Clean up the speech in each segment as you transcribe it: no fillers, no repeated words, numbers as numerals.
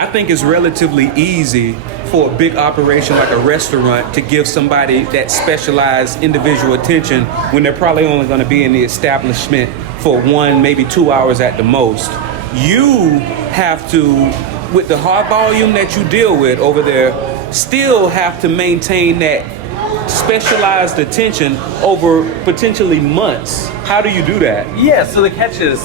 I think it's relatively easy for a big operation like a restaurant to give somebody that specialized individual attention when they're probably only going to be in the establishment for 1, maybe 2 hours at the most. You have to, with the high volume that you deal with over there, still have to maintain that specialized attention over potentially months. How do you do that? Yeah, so the catch is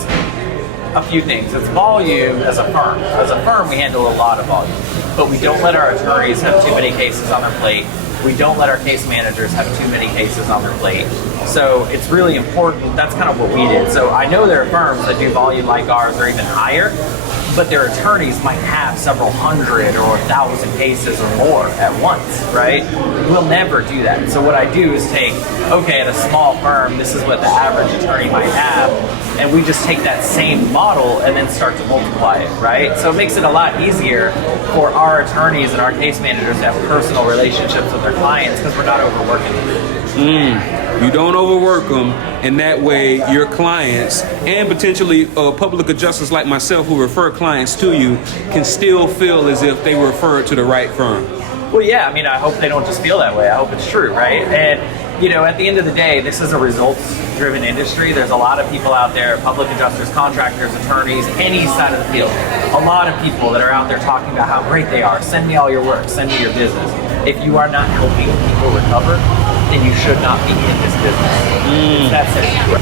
a few things. It's volume as a firm. As a firm, we handle a lot of volume, but we don't let our attorneys have too many cases on their plate. We don't let our case managers have too many cases on their plate. So it's really important. That's kind of what we did. So I know there are firms that do volume like ours or even higher, but their attorneys might have several hundred or 1,000 cases or more at once, right? We'll never do that. So what I do is take, okay, at a small firm, this is what the average attorney might have, and we just take that same model and then start to multiply it, right? So it makes it a lot easier for our attorneys and our case managers to have personal relationships with their clients because we're not overworking them. You don't overwork them, and that way your clients and potentially public adjusters like myself who refer clients to you can still feel as if they were referred to the right firm. Well, yeah, I mean, I hope they don't just feel that way. I hope it's true, right? And, you know, at the end of the day, this is a results-driven industry. There's a lot of people out there, public adjusters, contractors, attorneys, any side of the field. A lot of people that are out there talking about how great they are. Send me all your work. Send me your business. If you are not helping people recover, then you should not be in this business. It's that simple.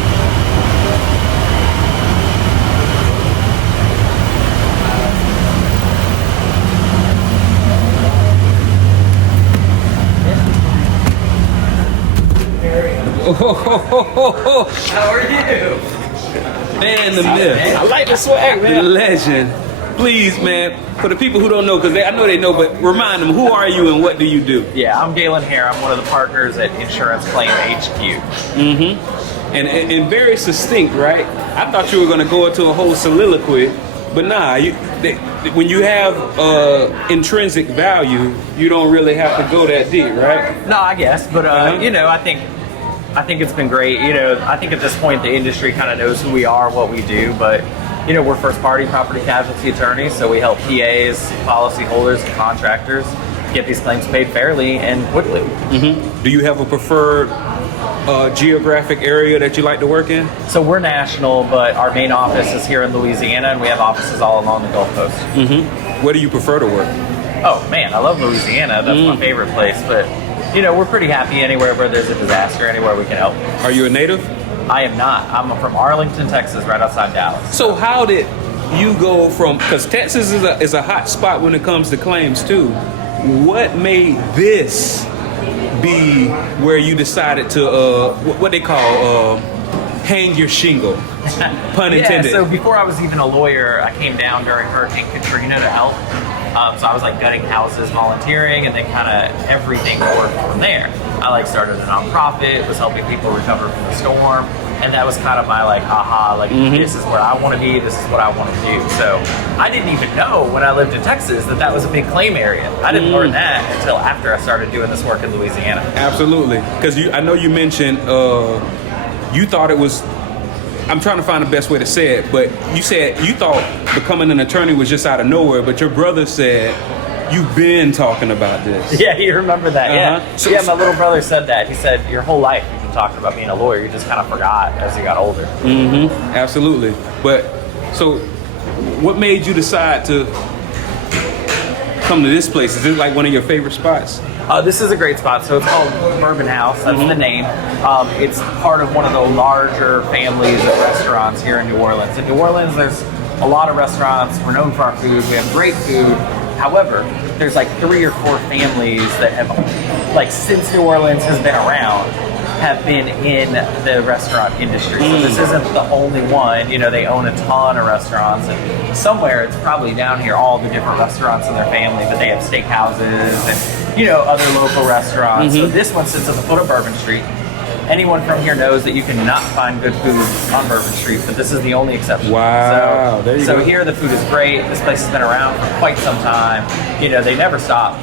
How are you? Man, the myth. I like the swag, man. The legend. Please, man, for the people who don't know, because I know they know, but remind them, who are you and what do you do? Yeah, I'm Galen here. I'm one of the partners at Insureds Claim HQ. And very succinct, right? I thought you were going to go into a whole soliloquy, but nah, when you have intrinsic value, you don't really have to go that deep, right? No, I guess, but you know, I think it's been great. You know, I think at this point the industry kind of knows who we are, what we do, but you know, we're first-party property casualty attorneys, so we help PAs, policyholders, and contractors get these claims paid fairly and quickly. Do you have a preferred geographic area that you like to work in? So we're national, but our main office is here in Louisiana, and we have offices all along the Gulf Coast. Where do you prefer to work? Oh man, I love Louisiana. That's my favorite place, but you know, we're pretty happy anywhere where there's a disaster, anywhere we can help. Are you a native? I am not. I'm from Arlington, Texas, right outside Dallas. So how did you go from, because Texas is a hot spot when it comes to claims too. What made this be where you decided to, what they call, hang your shingle, pun intended? Yeah, so before I was even a lawyer, I came down during Hurricane Katrina to help. So I was like gutting houses, volunteering, and then kind of everything worked from there. I started a nonprofit, was helping people recover from the storm, and that was kind of my aha, this is where I want to be, this is what I want to do. So I didn't even know when I lived in Texas that was a big claim area. I didn't learn that until after I started doing this work in Louisiana. Absolutely, because I know you mentioned you thought it was, I'm trying to find the best way to say it, but you said you thought becoming an attorney was just out of nowhere, but your brother said you've been talking about this. Yeah, you remember that, yeah. So, my little brother said that. He said, your whole life you've been talking about being a lawyer, you just kind of forgot as you got older. Absolutely. But, so, what made you decide to come to this place? Is it like one of your favorite spots? This is a great spot. So it's called Bourbon House. That's the name. It's part of one of the larger families of restaurants here in New Orleans. In New Orleans, there's a lot of restaurants. We're known for our food. We have great food. However, there's 3 or 4 families that have, since New Orleans has been around, have been in the restaurant industry. So this isn't the only one. You know, they own a ton of restaurants, and somewhere it's probably down here all the different restaurants in their family, but they have steakhouses and, you know, other local restaurants. So this one sits at the foot of Bourbon Street. Anyone from here knows that you cannot find good food on Bourbon Street, but this is the only exception. Wow, there you go. So here the food is great. This place has been around for quite some time. You know, they never stop.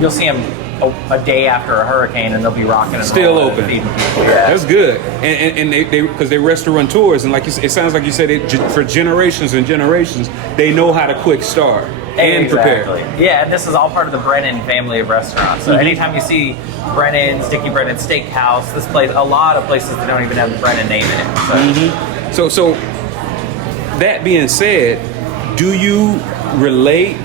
You'll see them a day after a hurricane, and they'll be rocking and Still rolling open. and feeding people. Yeah. That's good, and they because they restaurateurs, and like you, it sounds like you said it for generations and generations. They know how to quick start and prepare. Yeah, and this is all part of the Brennan family of restaurants. So anytime you see Brennan's, Dickie Brennan Steakhouse, this place, a lot of places that don't even have the Brennan name in it. So that being said, do you relate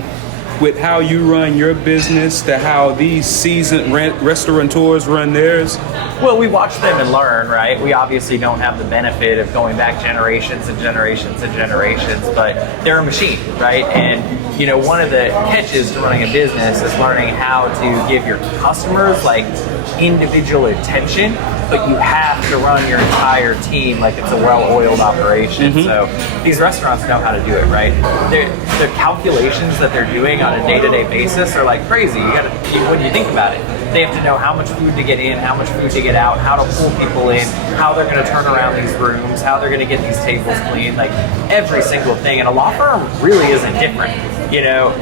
with how you run your business to how these seasoned restaurateurs run theirs? Well, we watch them and learn, right? We obviously don't have the benefit of going back generations and generations and generations, but they're a machine, right? And, you know, one of the catches to running a business is learning how to give your customers like individual attention, but you have to run your entire team like it's a well-oiled operation. So these restaurants know how to do it, right? The calculations that they're doing on a day-to-day basis are like crazy. When you think about it, they have to know how much food to get in, how much food to get out, how to pull people in, how they're going to turn around these rooms, how they're going to get these tables clean, like every single thing. And a law firm really isn't different. You know,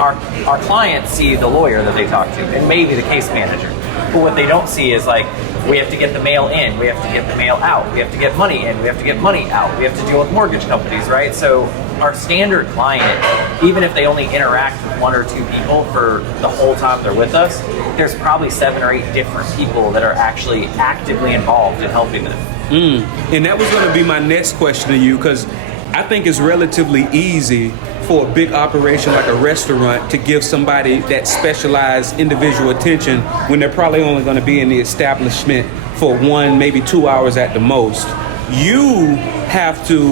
our clients see the lawyer that they talk to and maybe the case manager. But what they don't see is like, we have to get the mail in, we have to get the mail out, we have to get money in, we have to get money out, we have to deal with mortgage companies, right? So our standard client, even if they only interact with one or two people for the whole time they're with us, there's probably 7 or 8 different people that are actually actively involved in helping them. And that was going to be my next question to you, because I think it's relatively easy for a big operation like a restaurant to give somebody that specialized individual attention when they're probably only going to be in the establishment for 1, maybe 2 hours at the most. You have to,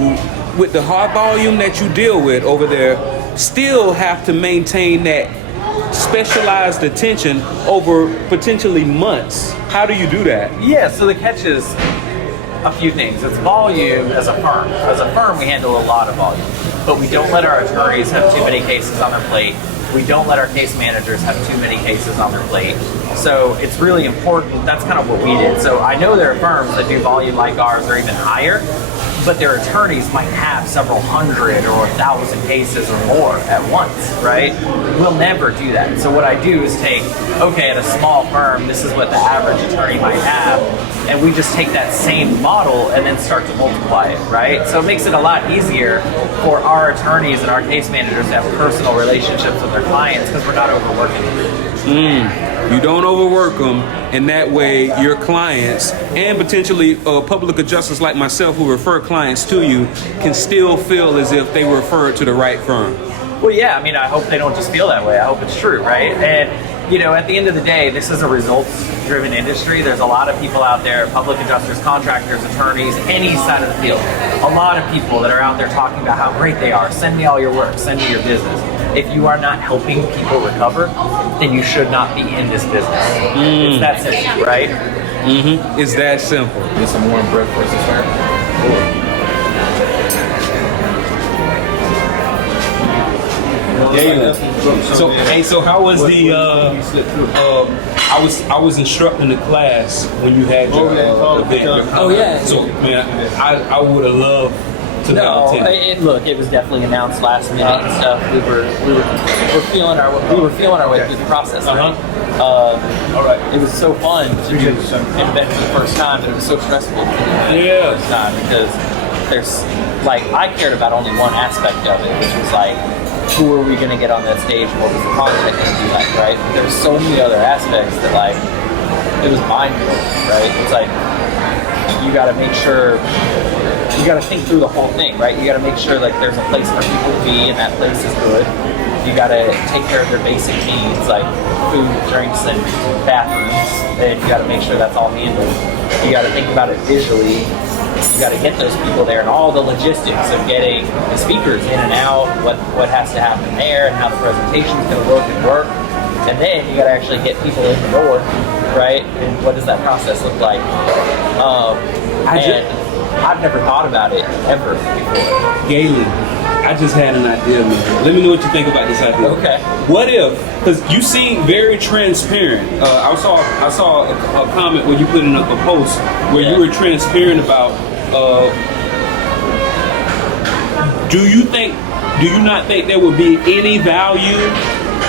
with the high volume that you deal with over there, still have to maintain that specialized attention over potentially months. How do you do that? Yeah, so the catch is a few things. It's volume as a firm. As a firm, we handle a lot of volume, but we don't let our attorneys have too many cases on their plate. We don't let our case managers have too many cases on their plate. So it's really important. That's kind of what we did. So I know there are firms that do volume like ours or even higher, but their attorneys might have several hundred or 1,000 cases or more at once, right? We'll never do that. So what I do is take, okay, at a small firm, this is what the average attorney might have, and we just take that same model and then start to multiply it, right? So it makes it a lot easier for our attorneys and our case managers to have personal relationships with their clients because we're not overworking them. You don't overwork them, and that way your clients and potentially public adjusters like myself who refer clients to you can still feel as if they were referred to the right firm. Well, yeah, I mean, I hope they don't just feel that way. I hope it's true, right? And, you know, at the end of the day, this is a results-driven industry. There's a lot of people out there, public adjusters, contractors, attorneys, any side of the field. A lot of people that are out there talking about how great they are. Send me all your work. Send me your business. If you are not helping people recover, then you should not be in this business. It's that simple, right? It's that simple. Get some warm breakfast to start. Galen. So how was the? I was instructing the class when you had your event. Oh yeah. So man, I would have loved to No, attend. it was definitely announced last minute and stuff. We were feeling our way through the process. Right? All right. It was so fun to do an event for the first time, but it was so stressful to do it for the first time because there's like I cared about only one aspect of it, which was like who are we going to get on that stage and what was the content going to be like, right? But there's so many other aspects that like it was mind-blowing, right? It's like you got to make sure. You got to think through the whole thing, right? You got to make sure like there's a place for people to be and that place is good. You got to take care of their basic needs like food, drinks, and bathrooms. And you got to make sure that's all handled. You got to think about it visually. You got to get those people there and all the logistics of getting the speakers in and out, what has to happen there, and how the presentation's going to look and work. And then you got to actually get people in the door, right? And what does that process look like? I've never thought about it ever before. Galen, I just had an idea, man. Let me know what you think about this idea. Okay. What if, because you seem very transparent. I saw a comment where you put in a post where you were transparent about. Do you not think there would be any value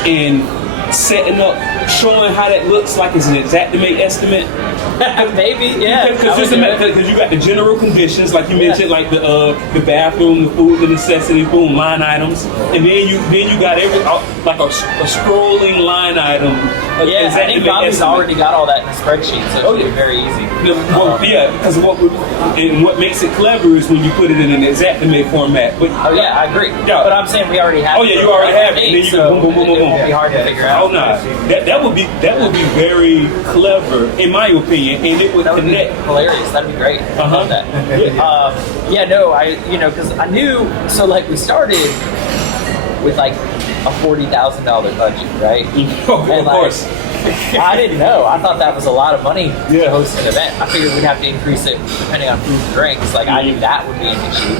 in setting up showing how that looks like it's an exactimate estimate? Maybe, yeah. Because you got the general conditions, like you mentioned, like the bathroom, the food, the necessities, boom, line items, and then you got like a scrolling line item. Yeah, I think Bobby's already got all that in the spreadsheet, so it's very easy. Because what makes it clever is when you put it in an exactimate format. But I agree. Yeah. But I'm saying we already have. Oh yeah, you already have it. And then you so go boom, boom, boom, boom, boom. It'd be hard to figure out. Oh no, that would be very clever in my opinion, and it would That would be connect. hilarious. That'd be great. I love that. Because I knew. So like we started with like a $40,000 budget, right? Of course. I didn't know. I thought that was a lot of money to host an event. I figured we'd have to increase it depending on food and drinks. Like I knew that would be an issue.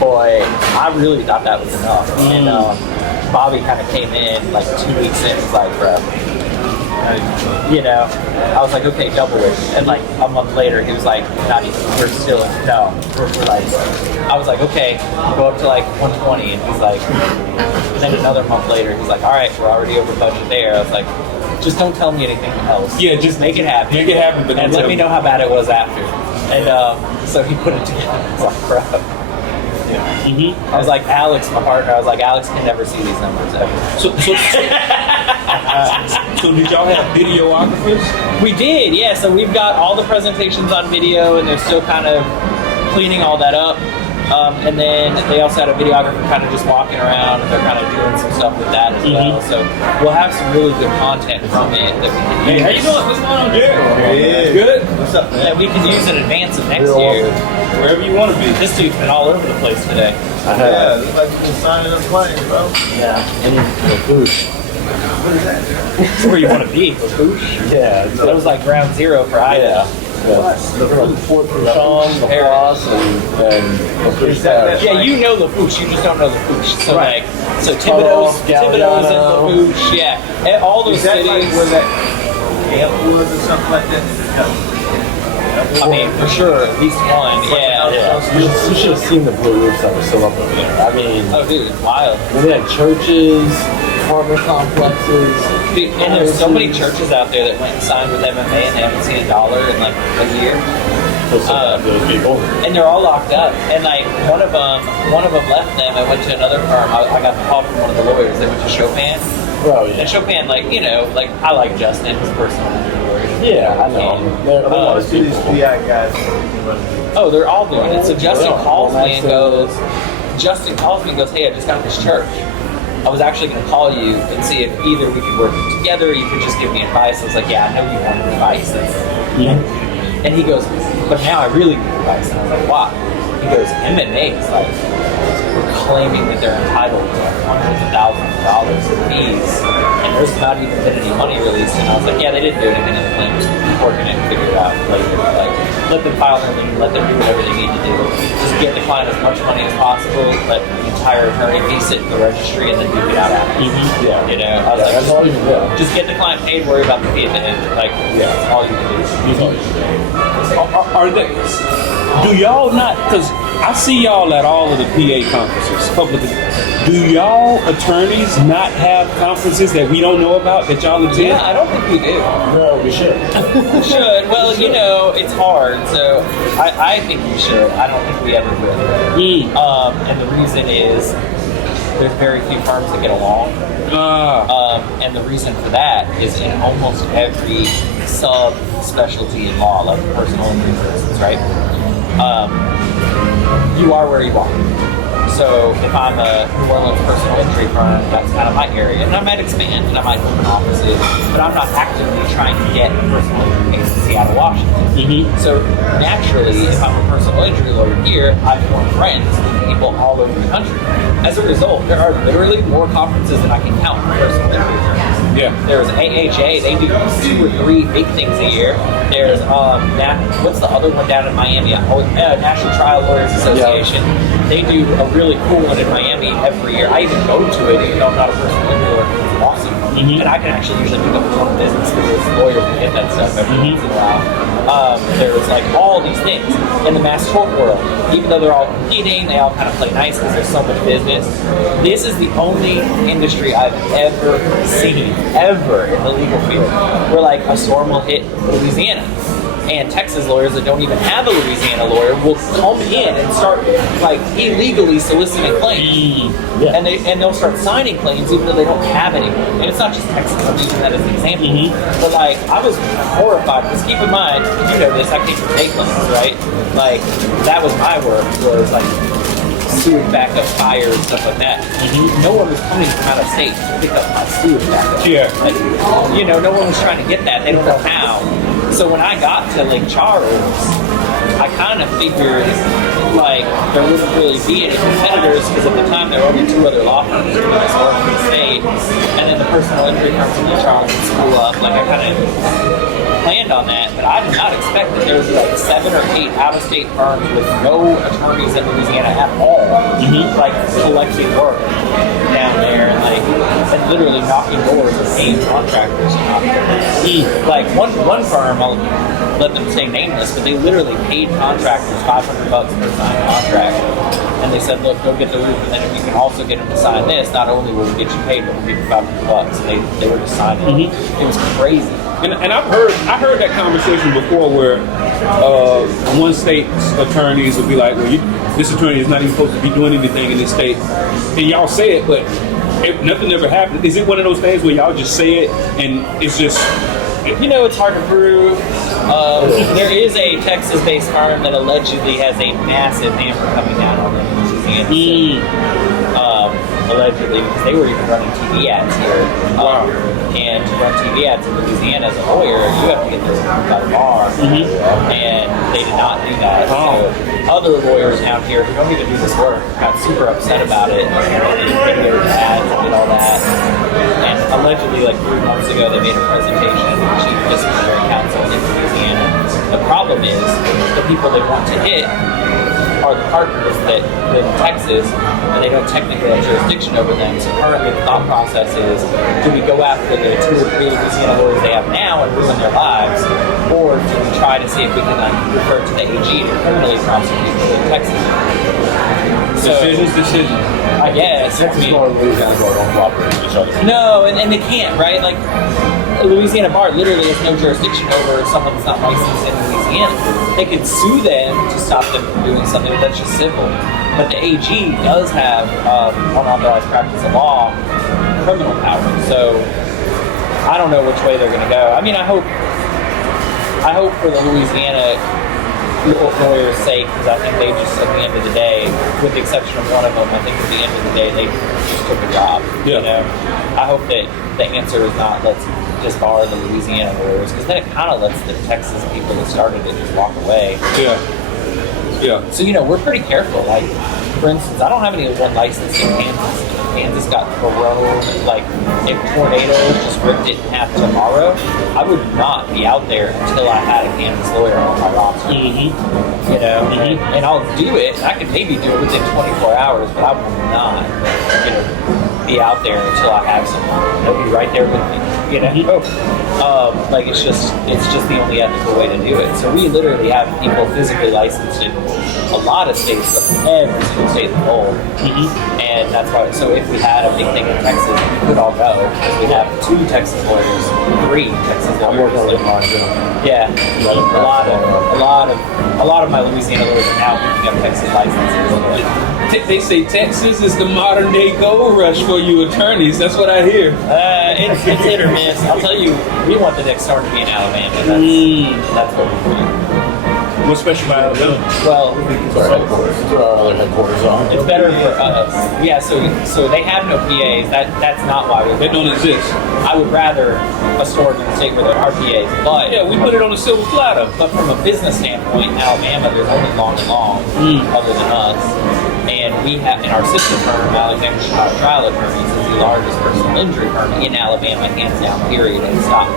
Boy, I really thought that was enough. And Bobby kind of came in like 2 weeks in. Was like, bro, I was like, okay, double it. And like a month later, he was like, not even. We're still we're like. I was like, okay, go up to like 120, and he's like. And then another month later, he's like, all right, we're already over budget there. I was like, just don't tell me anything else. Yeah, just make it happen. Make it happen, but and let me know how bad it was after. And so he put it together. I was like, bro. I was like, Alex, my partner. I was like, Alex can never see these numbers ever. So did y'all have videographers? We did, yeah. So we've got all the presentations on video, and they're still kind of cleaning all that up. And then they also had a videographer kind of just walking around, and they're kind of doing some stuff with that as well. So we'll have some really good content from it that we can use. Hey, how you doing? What's going on, Jared? Good. What's up, man? That we can use in advance of next year. Wherever you want to be. This dude's been all over the place today. Yeah, looks like you've been signing up planes, bro. Yeah. What is that? That's where you want to be. Yeah. That was like ground zero for Ida. Fort Sean, the Cross, and Yeah, you know Lafouche, you just don't know Lafouche. So Right. like, so Thibodeau's and Lafouche, yeah. And all those Is that cities. like where that camp was or something like that? I mean, for sure, at least one. Yeah. You should have seen the blue roofs that were still up over there. I mean, Oh, dude, it's wild. they had churches, apartment complexes. Dude, and there's so many churches out there that went and signed with MMA and they haven't seen $1 in like a year. Those people. And they're all locked up. And like one of them left them and went to another firm. I got the call from one of the lawyers. They went to Chopin. Oh yeah. And Chopin, like, like I like Justin, his personal injury lawyer. Yeah, I know. I want to see these PI guys. Oh, they're all doing it. So Justin calls me and goes, hey, I just got this church. I was actually going to call you and see if either we could work together or you could just give me advice. I was like, yeah, I know you wanted advice. And he goes, but now I really need advice. And I was like, why? He goes, MMA is like, we're claiming that they're entitled to hundreds of thousands of dollars in fees, and there's not even been any money released. And I was like, yeah, they didn't do anything in the claims. We're going to figure it out later. Like, let them file their lien, let them do whatever they need to do. Just get the client as much money as possible, let the entire attorney fee sit in the registry, and then duke it out after. Yeah. I was like, that's all you can do. just get the client paid, worry about the fee at the end. Like, that's all you can do. Are they? Do y'all not? Because I see y'all at all of the PA conferences. Do y'all attorneys not have conferences that we don't know about that y'all attend? Yeah, I don't think we do. No, we should. We should. Well, it's hard, so I think we should. I don't think we ever will. And the reason is there's very few firms that get along. And the reason for that is in almost every sub-specialty in law, like personal injury, for instance, right? You are where you are. So if I'm a New Orleans personal injury firm, that's kind of my area, and I might expand and I might open offices, but I'm not actively trying to get a personal injury case in Seattle, Washington. So naturally, if I'm a personal injury lawyer here, I form friends with people all over the country. As a result, there are literally more conferences than I can count for personal injury attorneys. Yeah. There's AHA, they do 2 or 3 big things a year. There's what's the other one down in Miami? National Trial Lawyers Association. Yeah. They do a really cool one in Miami every year. I even go to it, even though I'm not a personal injury lawyer. It's awesome. And I can actually usually pick up a ton of business because those lawyers can get that stuff every once in a while. There's like all these things in the mass tort world. Even though they're all competing, they all kind of play nice because there's so much business. This is the only industry I've ever seen, ever in the legal field, where like a storm will hit Louisiana. And Texas lawyers that don't even have a Louisiana lawyer will come in and start like illegally soliciting claims, and they'll start signing claims even though they don't have any. And it's not just Texas; I'm using that as an example. But like, I was horrified because keep in mind, you know this, I came from day claims, right? Like that was my work, was like sewage backup fires, stuff like that. No one was coming from out of state to pick up my sewage backup. Yeah. Like, you know, no one was trying to get that. They don't know how. So when I got to Lake Charles, I kind of figured like there wouldn't really be any competitors because at the time there were only 2 other law firms doing this work in the state, and then the personal injury firms in Lake Charles would school up. Like I kind of planned on that, but I did not expect that there would be like 7 or 8 out-of-state firms with no attorneys in Louisiana at all, like collecting work down there and like and literally knocking doors and paying contractors. Like one firm, I'll let them stay nameless, but they literally paid contractors $500 per signed contract, and they said, "Look, go get the roof, and then if you can also get them to sign this, not only will we get you paid, but we'll give you $500." And they were just signing. It was crazy. And I heard that conversation before where one state's attorneys would be like, well, this attorney is not even supposed to be doing anything in this state. And y'all say it, but nothing ever happened. Is it one of those things where y'all just say it and it's just... You know, it's hard to prove. There is a Texas-based firm that allegedly has a massive hammer coming down on them in Louisiana. Allegedly, because they were even running TV ads here. And to run TV ads in Louisiana as a lawyer, you have to get this approved by the bar. And they did not do that. So other lawyers down here who don't even do this work got super upset about it. And they did their ads and did all that. And allegedly, like 3 months ago, they made a presentation to the Chief Disciplinary Council in Louisiana. The problem is the people they want to hit are the partners that live in Texas, and they don't technically have jurisdiction over them. So currently the thought process is, do we go after the 2 or 3 Louisiana lawyers they have now and ruin their lives, or do we try to see if we can refer to the AG to criminally prosecute people in Texas? So, Decision. I guess. Texas bar and Louisiana bar don't cooperate with each other. No, and they can't, right? Like, a Louisiana bar literally has no jurisdiction over someone that's not licensed in Louisiana. They could sue them to stop them from doing something, but that's just civil. But the AG does have unauthorized practice of law, criminal power. So I don't know which way they're going to go. I mean, I hope for the Louisiana lawyers' sake, because I think they just, at the end of the day, with the exception of one of them, I think at the end of the day they just took a job. Yeah. You know, I hope that the answer is not let's just bar the Louisiana lawyers, because then it kind of lets the Texas people that started it just walk away. Yeah. So, you know, we're pretty careful. Like, for instance, I don't have anyone licensed in Kansas. Kansas got thrown, like, if tornadoes just ripped it in half tomorrow, I would not be out there until I had a Kansas lawyer on my roster. You know, and I'll do it. I could maybe do it within 24 hours, but I will not, you know, be out there until I have someone. They'll be right there with me. You know, like it's just the only ethical way to do it. So we literally have people physically licensed in a lot of states, but every single state in the whole. And that's why. So if we had a big thing in Texas, we could all go because we have 2 Texas lawyers, 3 Texas lawyers. I'm working on it mine too. Yeah, a lot of my Louisiana lawyers are now picking up Texas licenses. They say Texas is the modern day gold rush for you attorneys. That's what I hear. It's hit or miss. I'll tell you, we want the next star to be in Alabama. That's what we're doing. What's special about Alabama? Well, It's our headquarters. It's where our other headquarters are. it's better for us. Yeah, so they have no PAs. That's not why They don't exist. I would rather a store in the state where there are PAs. But Yeah, we put it on a silver platter. But from a business standpoint, in Alabama, there's only Long and Long other than us. And we have, in our sister firm, Alexander Chicago Trial Attorneys, is the largest personal injury firm in Alabama, hands down, period, and stop.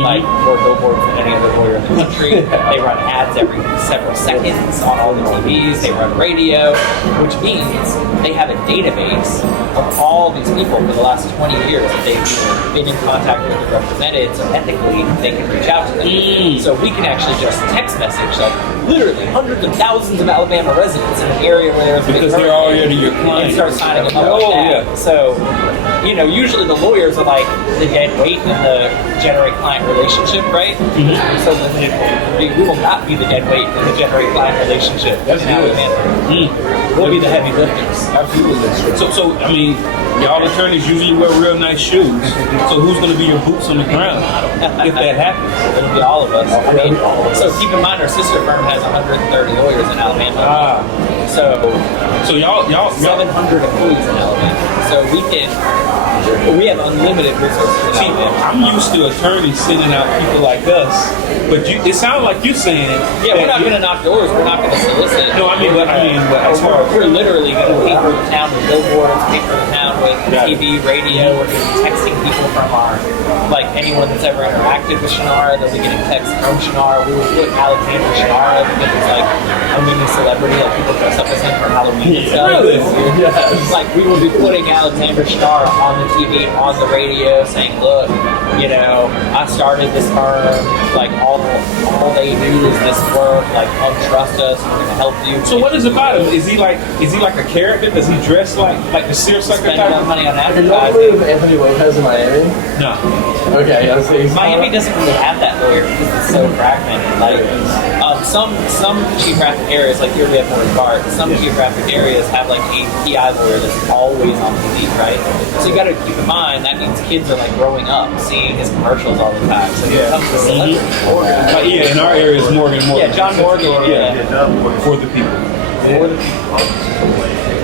like more billboards than any other lawyer in the country. They run ads every several seconds on all the TVs. They run radio, which means they have a database of all these people for the last 20 years that they've been in contact with and represented, so ethically they can reach out to them. So we can actually just text message like literally hundreds of thousands of Alabama residents in an area where there's a big Because they're already your and client. start signing them up Oh, like that. yeah. So, you know, usually the lawyers are like the dead weight in the generate-client relationship, right? So we will not be the dead weight in the generate-client relationship. That's in good. Alabama. We'll be the heavy lifters. Absolutely. So I mean, y'all attorneys usually wear real nice shoes. So who's going to be your boots on the ground if that happens? It'll be all of us. I mean, so keep in mind our sister firm has 130 lawyers in Alabama. So y'all 700 employees in Alabama. So we have unlimited resources in see, Alabama. I'm used to attorneys sending out people like us, but it sounds like you're saying, Yeah, we're not going to knock doors. We're not going to solicit. No, I mean, but as far as We're literally going to paper the town with billboards, paper the town with TV, radio. We're going to be texting people from like anyone that's ever interacted with Shannara. They'll be getting texts from Shannara. We will put Alexander Shannara because it's like a mini celebrity. Like people dress up as him for Halloween and stuff. Really? It's like we will be putting Alexander Shannara on the TV, on the radio, saying, "Look, you know, I started this firm. Like all they do is this work. Like, come trust us. We're going to help you." So what is about him? Is he like a character? Does he dress like the Sears Sucker Spend type? money on Have you ever advertising. heard of Anthony Lopez in Miami? No. Okay, I was saying Miami doesn't really have that lawyer because it's so fragmented. Like some geographic areas, like here we have more guard. Some geographic areas have like a PI lawyer that's always on TV, right? So you got to keep in mind that means kids are like growing up seeing his commercials all the time. So he becomes a celebrity. But yeah, in our area is Morgan. Yeah, John Morgan. Yeah. For the people.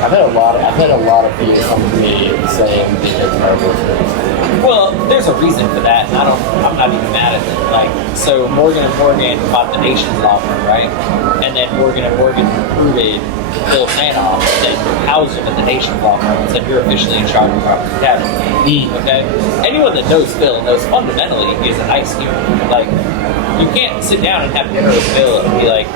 I've had a lot of people come to me saying they get terrible experiences. Well, there's a reason for that, and I'm not even mad at it. Like, so Morgan and Morgan bought the Nation's law firm, right? And then Morgan and Morgan recruited Bill Sanoff and housed him at the Nation's law firm and said, "You're officially in charge of property casualty." Okay? Anyone that knows Bill knows fundamentally he is a nice human. Like, you can't sit down and have dinner with Bill and be like,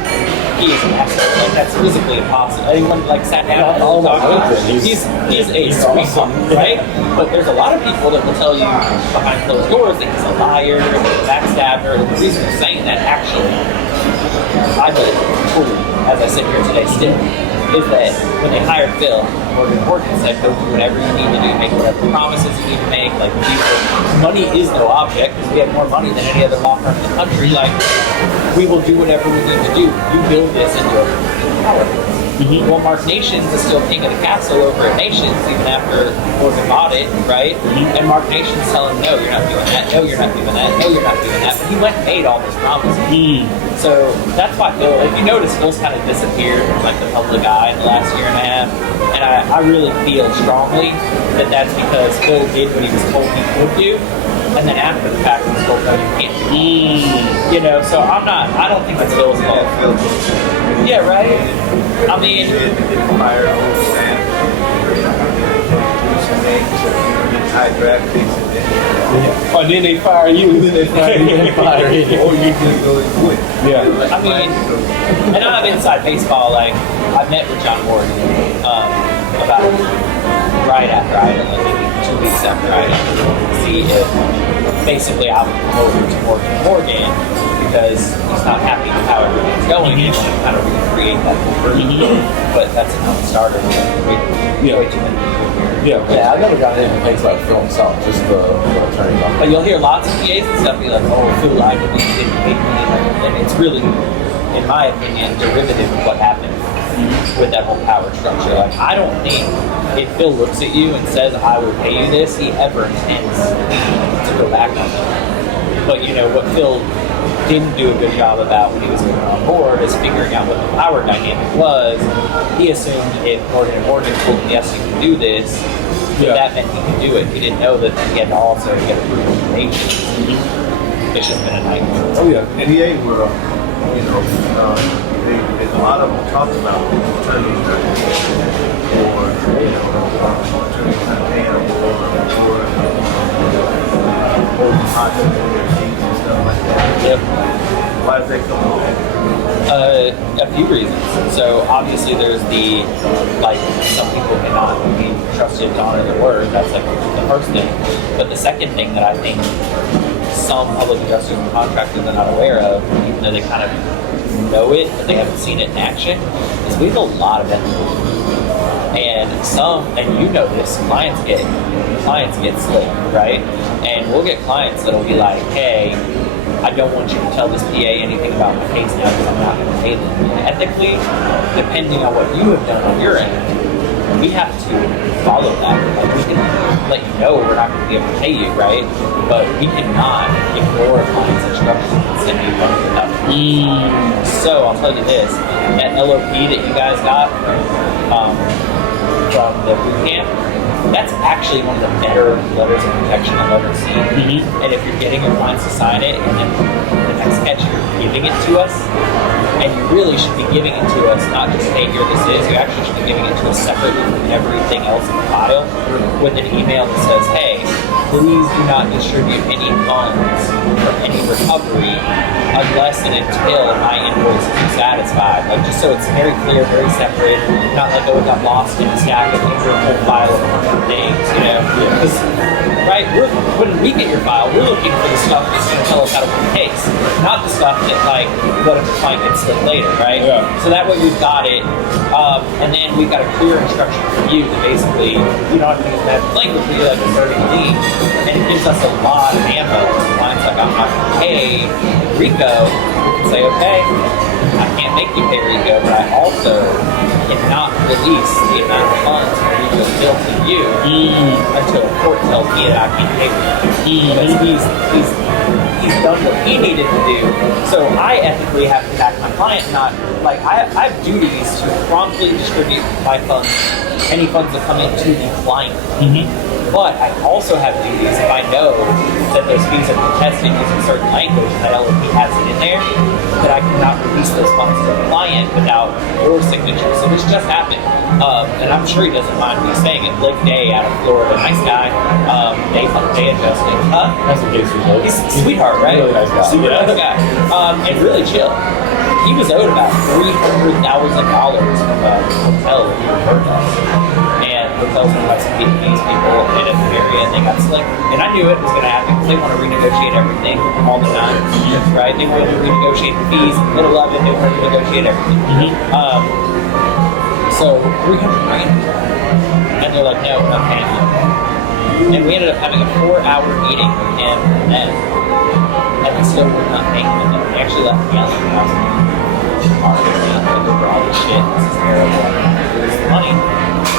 he is an asshole. Like, that's physically impossible. Anyone like sat down and talked to him, he's a sweetheart, right? But there's a lot of people that will tell you behind closed doors that he's a liar, a backstabber. And the reason I'm saying that actually, I believe, truly, as I sit here today still, is that when they hired Phil, Morgan said, "Go do whatever you need to do, make whatever promises you need to make." Like, money is no object because we have more money than any other law firm in the country. Like, we will do whatever we need to do. You build this into a power. Well, Mark Nations is still king of the castle over at Nations even after Morgan bought it, right? And Mark Nations telling him, "No, you're not doing that. No, you're not doing that. No, you're not doing that." But he went and made all those promises. So that's why Phil, if you notice, Phil's kind of disappeared from like the public eye in the last year and a half. And I really feel strongly that that's because Phil did what he was told he would do. And then after the fact, he was told, "No, you can't do it." You know, so I don't think it's Phil's fault. Yeah, right? I mean, Fire old Sam. High draft picks and then Oh, then they fire you. Then they fire you. or you just go and quit. Yeah. I mean, and I'm inside baseball. Like, I met with John Morgan about right after I had, like maybe 2 weeks after I had, see if basically I would come over to Morgan because he's not happy with how everything's going. He wanted to kind of recreate that version. But that's how it started. Way too many people here. Yeah, I've never gotten any complaints about Phil himself, just the attorney. But you'll hear lots of PAs and stuff be like, "Oh, Phil lied to me, he didn't pay me," and it's really, in my opinion, derivative of what happened with that whole power structure. Like, I don't think if Phil looks at you and says, "I will pay you this," he ever intends to go back on that. But you know what Phil didn't do a good job about when he was coming on board is figuring out what the power dynamic was. He assumed if Morgan and Morgan told him, "Yes, you can do this," that meant he could do it. He didn't know that he had to also get approval from the Nations. It's just been a nightmare. Oh yeah. NDA were, there's a lot of them talk about attorneys not or, attorneys not paying them or holding hostage on their seats and stuff. Yep. Why does that come up? A few reasons. So obviously there's the, like, some people cannot be trusted to honor their word. That's like the first thing. But the second thing that I think some public adjusters and contractors are not aware of, even though they kind of know it, but they haven't seen it in action, is we have a lot of empathy. And some, and you know this, clients get slick, right? And we'll get clients that'll be like, hey, I don't want you to tell this PA anything about my case now because I'm not going to pay them. And ethically, depending on what you have done on your end, we have to follow that. Like, we can let you know we're not going to be able to pay you, right? But we cannot ignore a client's instructions and send you money without it. So I'll tell you this, that LOP that you guys got from the boot camp, that's actually one of the better letters of protection I've ever seen. And if you're getting your clients to sign it, and then the next catch, you're giving it to us, and you really should be giving it to us, not just, hey, here this is, you actually should be giving it to us separately from everything else in the file, with an email that says, hey, please do not distribute any funds for any recovery unless and until my invoice is satisfied. Like, just so it's very clear, very separate, not like, oh, it got lost in a stack of your whole file of 100 things, you know? Because, right, when we get your file, we're looking for the stuff that's going to tell us how to win the case, not the stuff that, like, what if the client gets slipped later, right? Yeah. So that way we've got it, and then we've got a clear instruction for you that basically, you don't have to use that language, we like a serving lead, and it gives us a lot of ammo. Clients like, I'm not going to pay Rico, we can say, okay, I can't make you pay Rico, but I also cannot release the amount of funds that Rico's billed to you until a court tells me that I can't pay him. Because he's done what he needed to do. So I ethically have to back my client, not like I have duties to promptly distribute my funds, any funds that come into the client. But I also have duties if I know that those fees are contested using certain language that LOP has it in there, that I cannot release those funds to the client without your signature. So this just happened. And I'm sure he doesn't mind me saying it. Blake Day out of Florida, nice guy. They adjusted. That's the case with He's a sweetheart, right? Really nice guy. Super nice guy. And really chill. He was owed about $300,000 from a hotel that he referred us. And hotels were about to meet these people in an area, and they got slick. And I knew it was going to happen because they want to renegotiate everything all the time, right? They want to renegotiate the fees in the middle of it. They want to renegotiate everything. So $300,000, and they're like, no, we're not paying you. And we ended up having a 4-hour meeting with him and them, and we still were not paying him. And we actually left the other house. Over all this shit. This is terrible. Here's the money.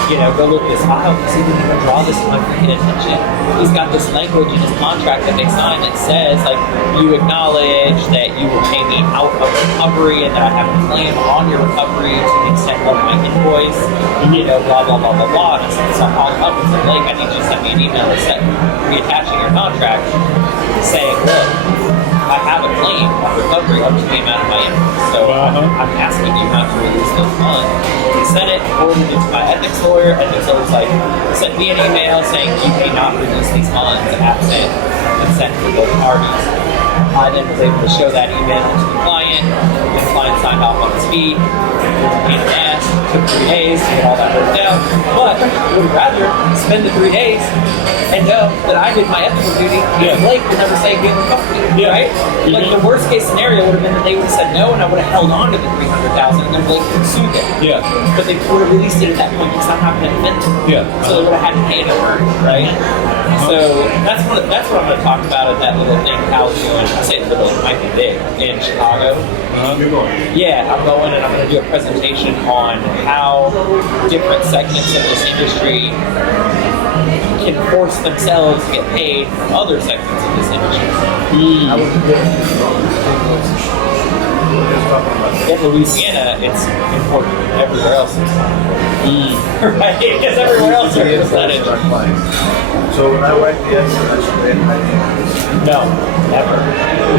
You know, go look at this file because he didn't even draw this to my freaking attention. He's got this language in his contract that they signed that says, like, you acknowledge that you will pay me out of recovery and that I have a claim on your recovery to the extent of my invoice, you know, blah, blah, blah, blah, blah. And so I'm calling up and saying, Blake, I need you to send me an email that's reattaching your contract saying, look, I have a claim on recovery up to the amount of my invoice. So I'm asking you not to release those funds. He sent it, forwarded it to my ethics lawyer. Ethics lawyer was like, sent me an email saying you may not release these funds absent consent for both parties. I then was able to show that email to the client. The client signed off on his fee. It was a pain in the ass. It took 3 days to get all that worked out. But I would rather spend the 3 days and know that I did my ethical duty. And Blake would never say Galen company, right? Like the worst case scenario would have been that they would have said no, and I would have held on to the $300,000, and then Blake would have sued them. But they would have released it at that point because I'm not going to defend it. So they would have had to pay an attorney, right? So that's what I'm going to talk about at that little thing Cal's doing. I say little, it might be big, in Chicago. You're going. Yeah, I'm going and I'm going to do a presentation on how different segments of this industry can force themselves to get paid from other segments of this industry. I was In Louisiana, it's important. Everywhere else, it's not. Right? Because everywhere else, there's a percentage. So when I write the essay, I should pay my name. No, never.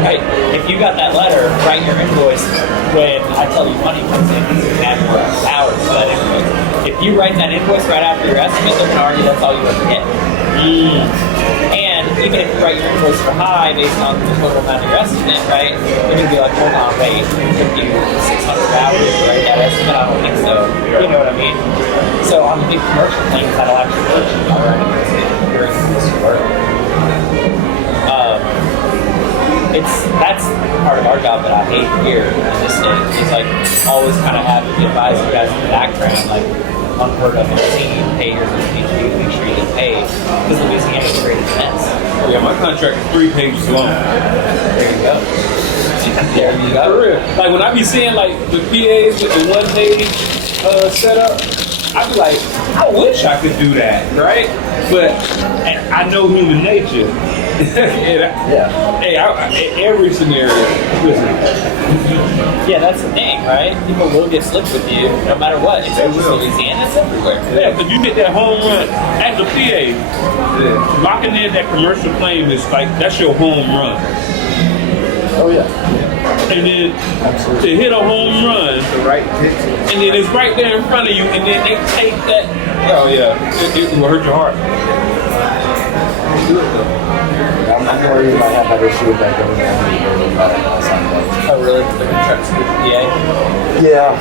Right? If you got that letter, write your invoice when I tell you money comes in, because you have more hours for that invoice. If you write that invoice right after your estimate, they're going to argue that's all you ever get. And even if you write your invoice for high based on the total amount of your estimate, right? Then you'd be like, hold on, wait, could you 600 hours to write that estimate? I don't think so. You know what I mean? So on the big commercial claims, that'll actually hurt you already during this work. That's part of our job that I hate here in this state. It's like always kind of having to advise you guys in the background, like unheard of and seen pay your PhD, make sure you get paid. Because Louisiana's a great mess. Oh yeah, my contract is 3 pages long. There you go. There you go. For real. Like when I be seeing like the PAs with the 1 page setup, I be like, I wish I could do that, right? But I know human nature. Hey, every scenario. Listen. Yeah, that's the thing, right? People will get slick with you no matter what. It's not just Louisiana, it's everywhere. Yeah, because you get that home run as a PA, locking in that commercial claim is like, that's your home run. Oh yeah. And then to hit a home run, and then it's right there in front of you, and then they take that. Oh yeah, it will hurt your heart. I'm not worried if I have that issue with that going on. Oh, really? They're going to try to screw the PA? Yeah.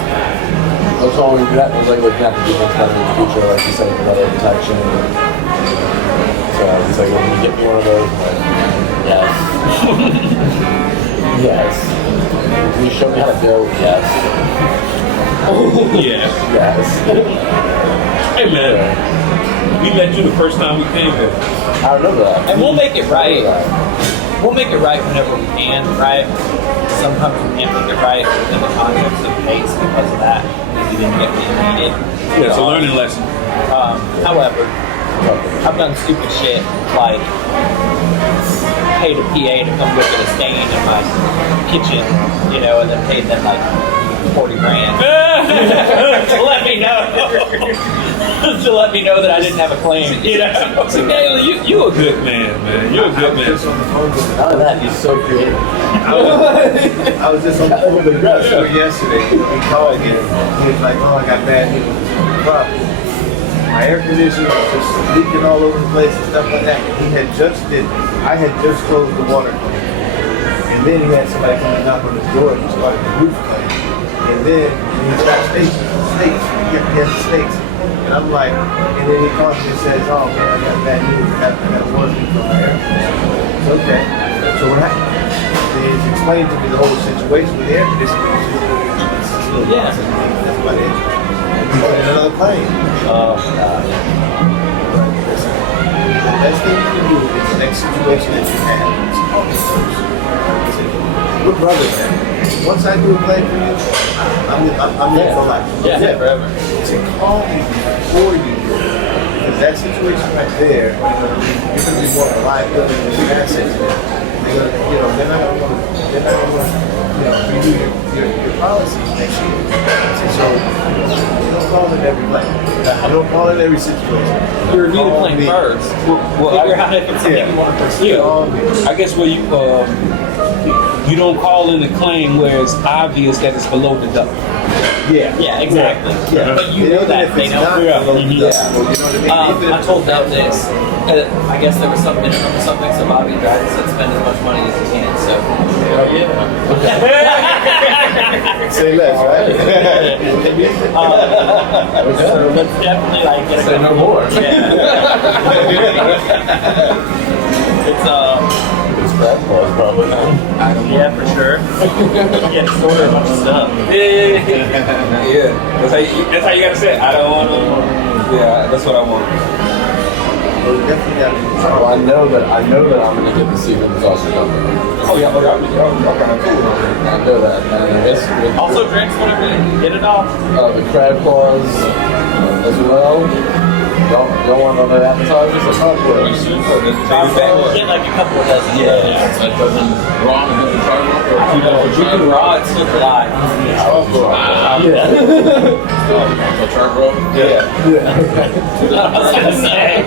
That's all we do. That was like looking at the different kind of future, like you said, the weather protection. So it's like, when you get me one of those, I'm like, yes. Yes. Can you show me how to build? Yes. Yeah. Yes. Hey man, we met you the first time we came here. I remember that. And we'll make it right. We'll make it right whenever we can, right? Sometimes we can't make it right within the context of pace because of that. We didn't get what we needed. Yeah, it's a learning lesson. However, I've done stupid shit like paid a PA to come look at a stain in my kitchen, you know, and then paid them like 40 grand to let me know to let me know that I didn't have a claim, you know. So Galen, you a good man. You're a good man. None of that, he's so creative. I was just on the phone with Russ yesterday. He called again. He was like, oh, I got bad news. Problem. My air conditioner was just leaking all over the place and stuff like that. I had just closed the water claim. And then he had somebody come and knock on his door and he started the roof claim. And then he's got snakes. He has snakes. And I'm like, and then he calls me and says, oh man, I got bad news. I got a water leak from my air conditioner. It's okay. So what happened? He's explained to me the whole situation with the air conditioner. Yeah. That's about it. He put in another claim. Oh god. The best thing you can do in the next situation that you have is call me first. We're brothers, man. Once I do a claim for you, I'm there for life. Yeah, forever. To call me before you do it. Because that situation right there, you're going to be more liability than an asset to them. They're not going to want to renew your policies next year. So you don't call it every claim. You don't call it every situation. You review the claim first. Figure out if it's something you want to pursue. I guess where you don't call in a claim where it's obvious that it's below the duck. Yeah, exactly. Yeah. But you know that. They know. Well, you know what I mean? I told them this. I guess there was some minimum or something, so Bobby tried to spend as much money as he can. So. Say less, right? So let's definitely like get a Say no more. It's Crab claws, probably. yeah, for sure. Yeah, just order a bunch of stuff. Yeah. That's how you gotta say it. I don't want to. Yeah, that's what I want. Well, definitely got to Well, I know that I'm gonna get the secret sauce number. Oh yeah, y'all kind of cool. I know that. And I guess with Also, drinks whenever you get it all. the crab claws as well. Y'all want another appetizer? So Get like a couple of dozen. That doesn't wrong with the charcoal. Chicken raw, it's super live. Charcoal. Yeah. I was gonna say.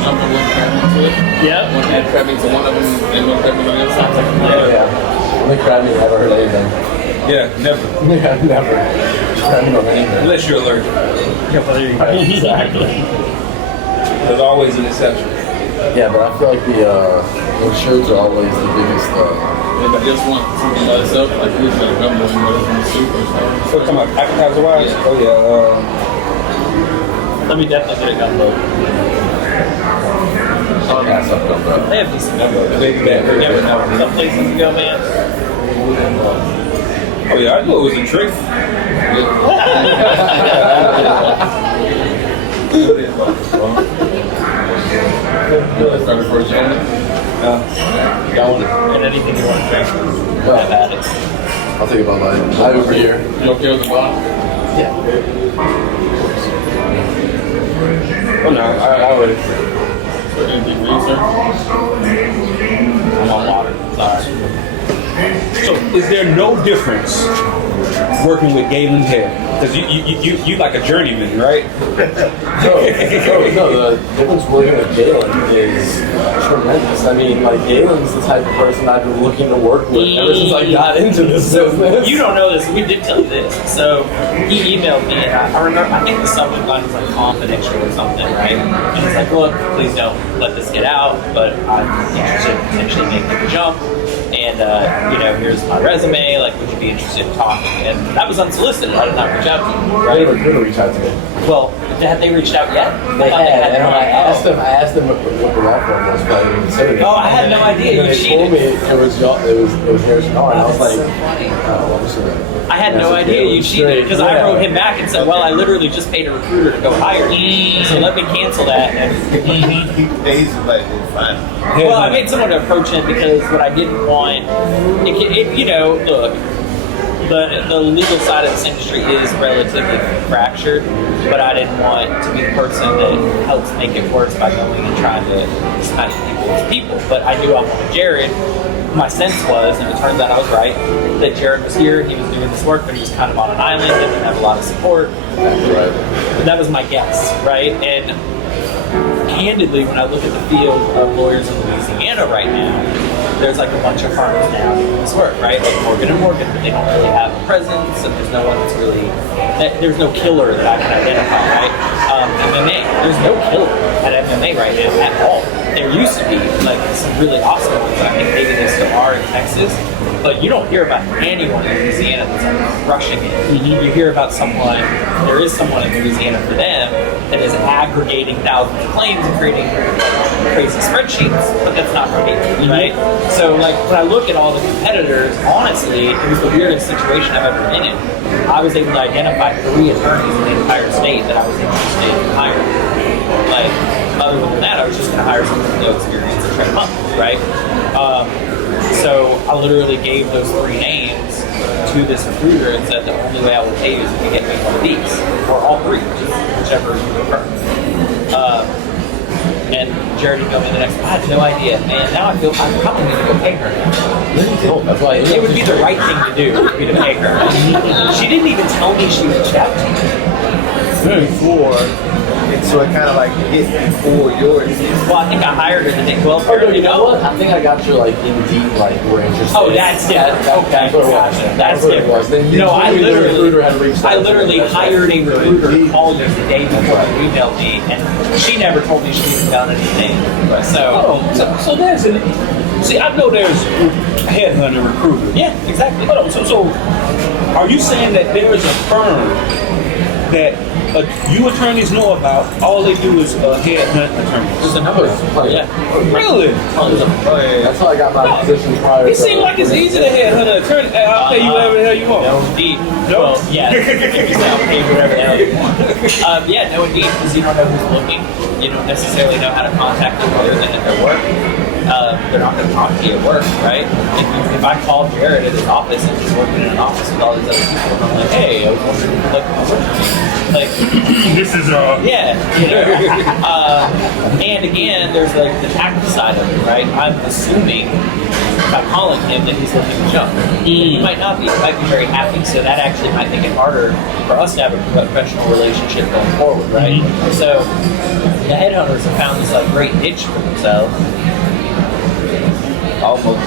Jump in one crab into it. Yep. One head crab into one of them, and one crab into the other. Sounds like a plan. Yeah. Only crab meat I've ever heard anything. Yeah, never. Yeah, never. Crab meat on anything. Unless you're allergic. Exactly. There's always an exception. Yeah, but I feel like the insureds are always the biggest. If I just want something by itself, like this, like I'm doing a soup or something. So talking about appetizer wise? Oh yeah. Let me definitely get a gumbo. Yeah, stuff comes up. They have decent gumbo. Baby back. You never know. Some places you go, man. Oh yeah, I knew it was a trick. Started for a gentleman. Going and anything you want to drink. Have at it. I'll take about mine. I have over here. You okay with the bottom? Yeah. Oh no, I already. For anything for you, sir? I'm on water. Sorry. So is there no difference working with Galen's hair? Because you like a journeyman, right? No, the difference working with Galen is tremendous. I mean, like, Galen's the type of person I've been looking to work with ever since I got into this business. You don't know this. We did tell you this. So he emailed me, and I remember, I think the subject line was like confidential or something, right? And he's like, look, please don't let this get out, but I'm interested in potentially making the jump. And, here's my resume. Like, would you be interested in talking? And that was unsolicited. I did not reach out to you, They right? were going to reach out to me. Well, have they reached out yet? They thought had, and no I idea. asked them what the law firm was, but I didn't consider it. Oh, I had no idea. And You they told cheated. me it was Harrison Hall, and I was That's like, so funny. oh, I'm sorry. I had no That's idea okay. you cheated because I Yeah. wrote him back and said, well, I literally just paid a recruiter to go hire you. So let me cancel that. And He pays somebody to find him. well, I made someone to approach him because what I didn't want, look, the legal side of this industry is relatively fractured, but I didn't want to be the person that helps make it worse by going and trying to smash people as people. But I knew I wanted Jared. My sense was, and it turns out I was right, that Jared was here, he was doing this work, but he was kind of on an island, didn't have a lot of support. Right. But that was my guess, right? And candidly, when I look at the field of lawyers in Louisiana right now, there's like a bunch of firms now doing this work, right? Like Morgan & Morgan, but they don't really have a presence, and there's no one that's really, there's no killer that I can identify, right? MMA, there's no killer at MMA right now at all. There used to be like some really awesome ones, I think maybe they still are in Texas, but you don't hear about anyone in Louisiana that's like crushing it. You hear about someone, there is someone in Louisiana for them that is aggregating thousands of claims and creating crazy spreadsheets, but that's not for me, right? So like when I look at all the competitors, honestly, it was the weirdest situation I've ever been in. I was able to identify 3 attorneys in the entire state that I was interested in hiring. Like, other than that, I was just going to hire someone with no experience and train them up, right? So I literally gave those 3 names to this recruiter and said the only way I will pay you is if you get me one of these, or all 3, whichever you prefer. And Jared emailed me the next. I had no idea, man. Now I feel I probably need to go pay her. That's why It would be the right thing to do, would be to pay her. She didn't even tell me she reached out to me. Before, and so it kind of like hit before yours. Well, I think I hired her the day. Well, Oh, no, you know what? I think I got your, like, Indeed, like, we're interested. oh, that's different. Okay, That's what it was. gotcha. That's what it was. different. Then No, I the recruiter had reached out I to me. literally hired a recruiter to call you the day before you emailed me, and she never told me she even done anything. So, So there's an. See, I know there's headhunter recruiter. yeah, exactly. Hold on. So are you saying that there is a firm that you attorneys know about? All they do is headhunt attorneys. There's a number of them. Yeah. Really? Tons of them. That's how I got my position prior It seems like it's easy to headhunt an attorney. Hey, I'll pay you whatever the hell you want. No, indeed. No? Well, yeah. I'll pay whatever the hell you want. Yeah, no, indeed, because you don't know who's looking. You don't necessarily know how to contact them other than at their work. They're not going to talk to you at work, right? If I called Jared at his office and he's working in an office with all these other people, and I'm like, hey, I was wondering if you'd like to work with me. Like, This is yeah, you know. And again, there's like the tactical side of it, right? I'm assuming by calling him that he's looking to jump. He might not be. He might be very happy. So that actually might make it harder for us to have a professional relationship going forward, right? So the headhunters have found this like great niche for themselves. almost.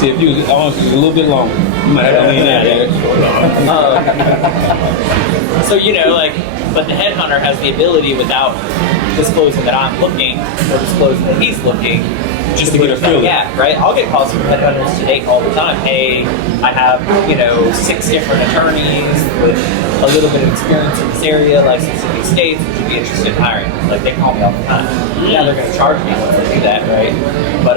See, if you was almost a little bit longer, you might have to lean out there. So, you know, like, but the headhunter has the ability without disclosing that I'm looking or disclosing that he's looking. Just to get a feeling. Yeah, right. I'll get calls from headhunters to date all the time. Hey, I have 6 different attorneys with a little bit of experience in this area, licensed in these states. Would you be interested in hiring? Like they call me all the time. Yeah, they're going to charge me when they do that, right? But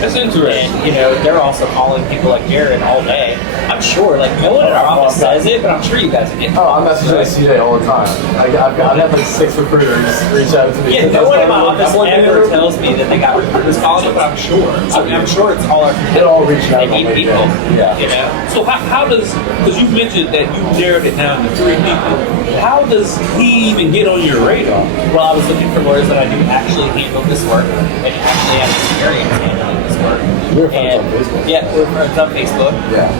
that's interesting. And they're also calling people like Jared all day. I'm sure, like no one in our office says it, but I'm sure you guys are getting. Oh, I'm messaging CA all the time. I have like 6 recruiters reach out to me. Yeah, no one in my office ever tells me that they got recruiters calling, but I'm sure. I'm sure it's all our They're all reaching out. They need people. Yeah. So how does, because you mentioned that you narrowed it down to 3 people, how does he even get on your radar? Well, I was looking for lawyers that I do actually handle this work and actually have experience handling this work. We're friends on Facebook. Yeah, we're friends on Facebook. Yeah.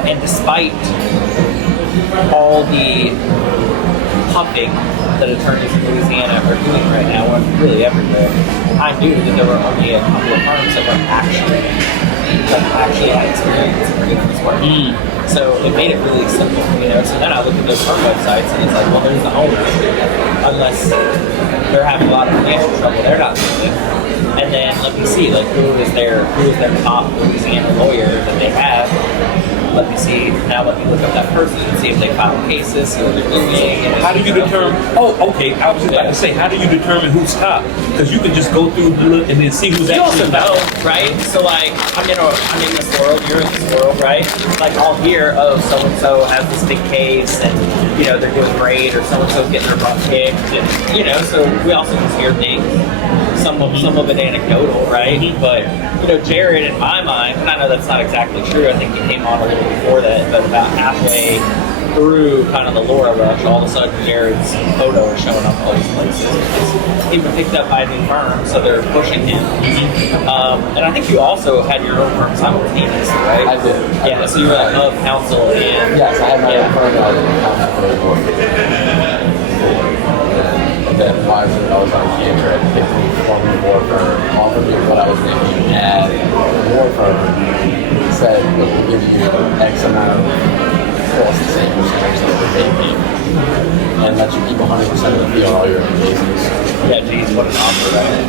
And despite all the pumping that attorneys in Louisiana are doing right now, or really everywhere, I knew that there were only a couple of firms that were actually had experience in bringing this work. So it made it really simple, So then I looked at those firm websites and it's like, well, there's the owner. Unless they're having a lot of financial trouble, they're not doing it. And then let me see, like who is their top Louisiana lawyer that they have. Let me see. Now let me look up that person and see if they file cases, see what they're doing. How do you determine? Oh, okay. I was just about to say, how do you determine who's top? Because you can just go through and then see who's You also actually know, top. right? So like, I'm in this world. You're in this world, right? Like I'll hear, oh, so and so has this big case, and they're doing great, or so and so's getting their butt kicked, and so we also just hear things. Some of it anecdotal, right? But Jared, in my mind, and I know that's not exactly true. I think he came on a little before that, but about halfway through kind of the Laura rush, all of a sudden Jared's photo is showing up all these places. He's been picked up by a new firm, so they're pushing him. And I think you also had your own firm simultaneously, right? I did. Yeah, so you were like of counsel and Yes, I had my own firm. I was counsel for the board. And then I was on Cantor and picked me from the law firm, offered me what I was making at the law firm, said, look, we'll give you X amount, cost the same percentage that we're making, and let you keep 100% of the fee on all your cases. yeah, geez, what an offer, right?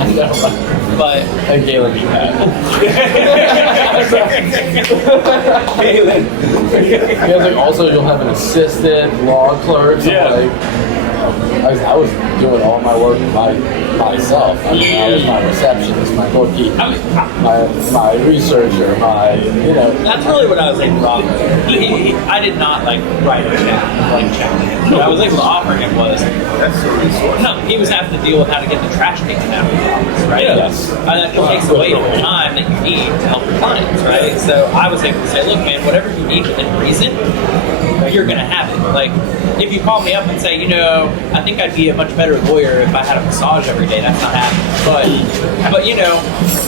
I know, But and Galen beat that. Galen. He was like, also you'll have an assistant, law clerk, so like, I was doing all my work by myself. I mean, I was my receptionist, my bookkeeper, my researcher, that's really what I was able to offer. I did not write a check. What I was able to offer him was That's so resourceful. no. He was having to deal with how to get the trash taken out of his office, right? Yes. And that takes away the time that you need to help your clients, right? So I was able to say, look, man, whatever you need within reason, you're gonna have it. Like, if you call me up and say, I think I'd be a much better lawyer if I had a massage every day, that's not happening. But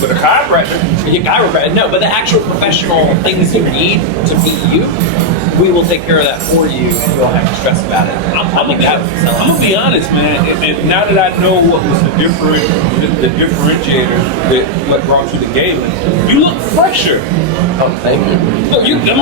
But a chiropractor. no, but the actual professional things you need to be you, we will take care of that for you, and you won't have to stress about it. I'm gonna be honest, man. And now that I know what was the differentiator that what brought you to Galen, you look fresher. Oh, thank you. No,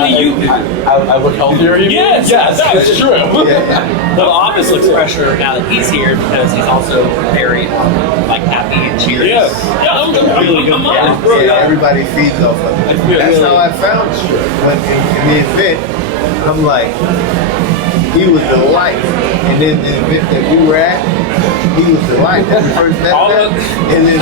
I look healthier. You mean? Yes, It's true. Well, the office looks fresher now that he's here because he's also very happy and cheery. I'm honest, bro. Yeah, everybody feeds off of it. That's how I found you. When in the event, I'm like, he was the light. And then the event that we were at, he was the light. That's the first met him. And then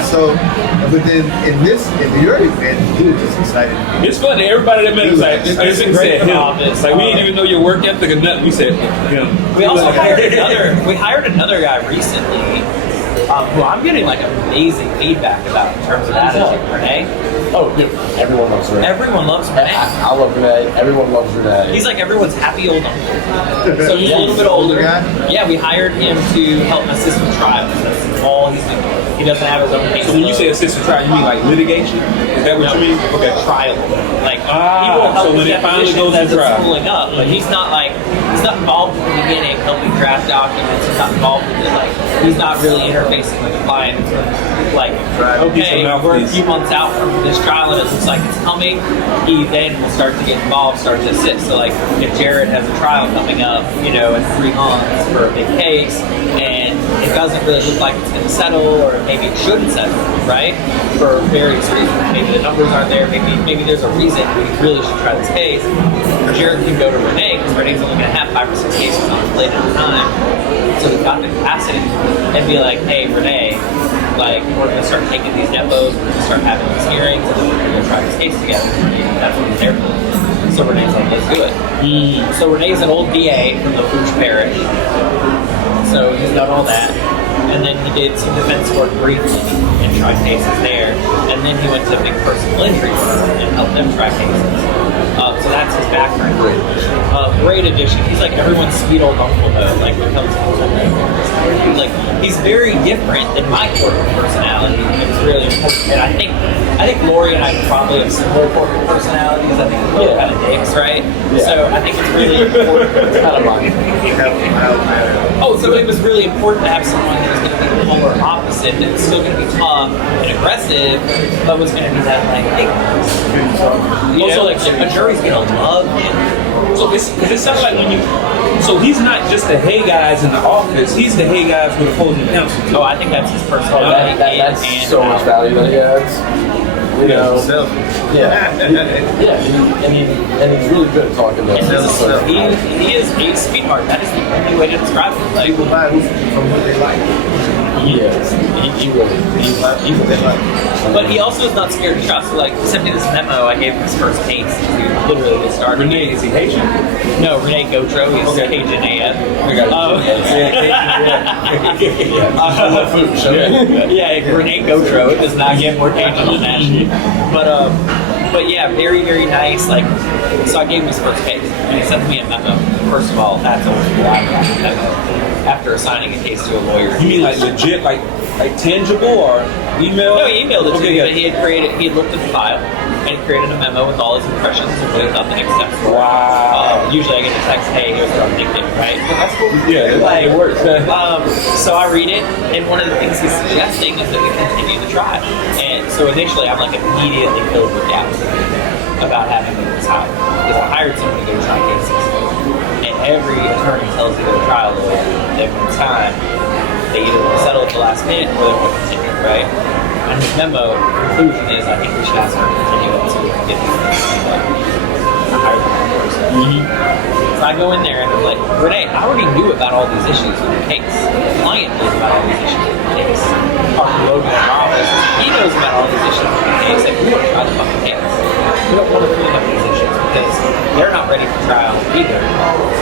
but then in your event, he was just excited. It's funny. Everybody that met us, it's great said him. office. We didn't even know your work ethic or nothing. We said him. We also hired another guy recently who I'm getting amazing feedback about in terms of attitude. Renee. Oh, dude, everyone loves Renee. Everyone loves Renee. I love Renee. Everyone loves Renee. He's like everyone's happy old uncle. So he's a little bit older. Yeah, we hired him to help assist with trials. That's all he's doing. He doesn't have his own case. So when you say assistant trial, you mean litigation? Is that what you mean? Okay. Trial. He will help so when with it finally depositions goes to as it's trial. pulling up, but he's not involved in the beginning, helping draft documents. He's not involved with it. He's not really interfacing with the client. Okay, we're a few months out from this trial and it looks like it's coming. He then will start to get involved, start to assist. So if Jared has a trial coming up, in 3 months for a big case, and it doesn't really look like it's going to settle, or maybe it shouldn't settle, right? For various reasons. Maybe the numbers aren't there. Maybe there's a reason we really should try this case. Jared can go to Renee because Renee's only going to have 5 or 6 cases on the plate at a time. So we've got the capacity and be like, hey, Renee, like, we're going to start taking these depots, we're going to start having these hearings, and then we're going to try this case together. That's what he's there for. So Renee's like, let's do it. So Renee's an old DA from the Fooch Parish. So he's done all that. And then he did some defense work briefly and tried cases there. And then he went to a big personal injury firm and helped them try cases. So that's his background. Great addition. He's like everyone's sweet old uncle though. Like when it comes to like he's very different than my corporate personality. It's really important. And I think Lori and I probably have similar corporate personalities. I think we're kind of dicks, right? Yeah. So I think it's really important. It's kind of mine. Oh, so it was really important to have someone who's going to be the polar opposite, that's still going to be tough and aggressive, but was going to be that like, hey, you know, like a jury's going to love him. So it sounds like when you, so he's not just the hey guys in the office, he's the hey guys with opposing counsel too. Oh, I think that's his personality. That's so much value that he adds. You know, yeah, and he's really good at talking to us. He is a sweetheart. That is the only way to describe him. Like, People buy from what they like. He is. He really is. He's what they like. but he also is not scared to try. So, like, he sent me this memo. I gave him his first case. He literally just started. Renee, is he Haitian? No, Renee Gotro. He's Cajun AF. I love food. Yeah, Renee Gotro. It does not get more Cajun than that shit. But yeah, very, very nice. Like, so I gave him his first case, and he sent me a memo. First of all, that's always why I got a memo after assigning a case to a lawyer. You mean like legit, like tangible or email? No, he emailed it to me, yeah. but he had looked at the file, and he created a memo with all his impressions of what he thought the next steps were. Wow. Usually I get a text, hey, here's what I'm thinking, right? But that's cool. Yeah, Like, it works. so I read it, and one of the things he's suggesting is that we continue the trial. And so initially I'm like immediately filled with doubt about having this hired. Because I hired someone to go try cases. And every attorney tells you they're a trial lawyer. Every time they either want to settle at the last minute or they want to continue, right? And his memo conclusion is I think we should ask for a continuance so we can get these things done. I hired the wrong person. So I go in there and I'm like, Renee, I already knew about all these issues with the case. The client knows about all these issues with the case. Parker Logan in our office, he knows about all these issues with the case. Like, we want to try the fucking case. We don't want to clean up these issues because they're not ready for trial either.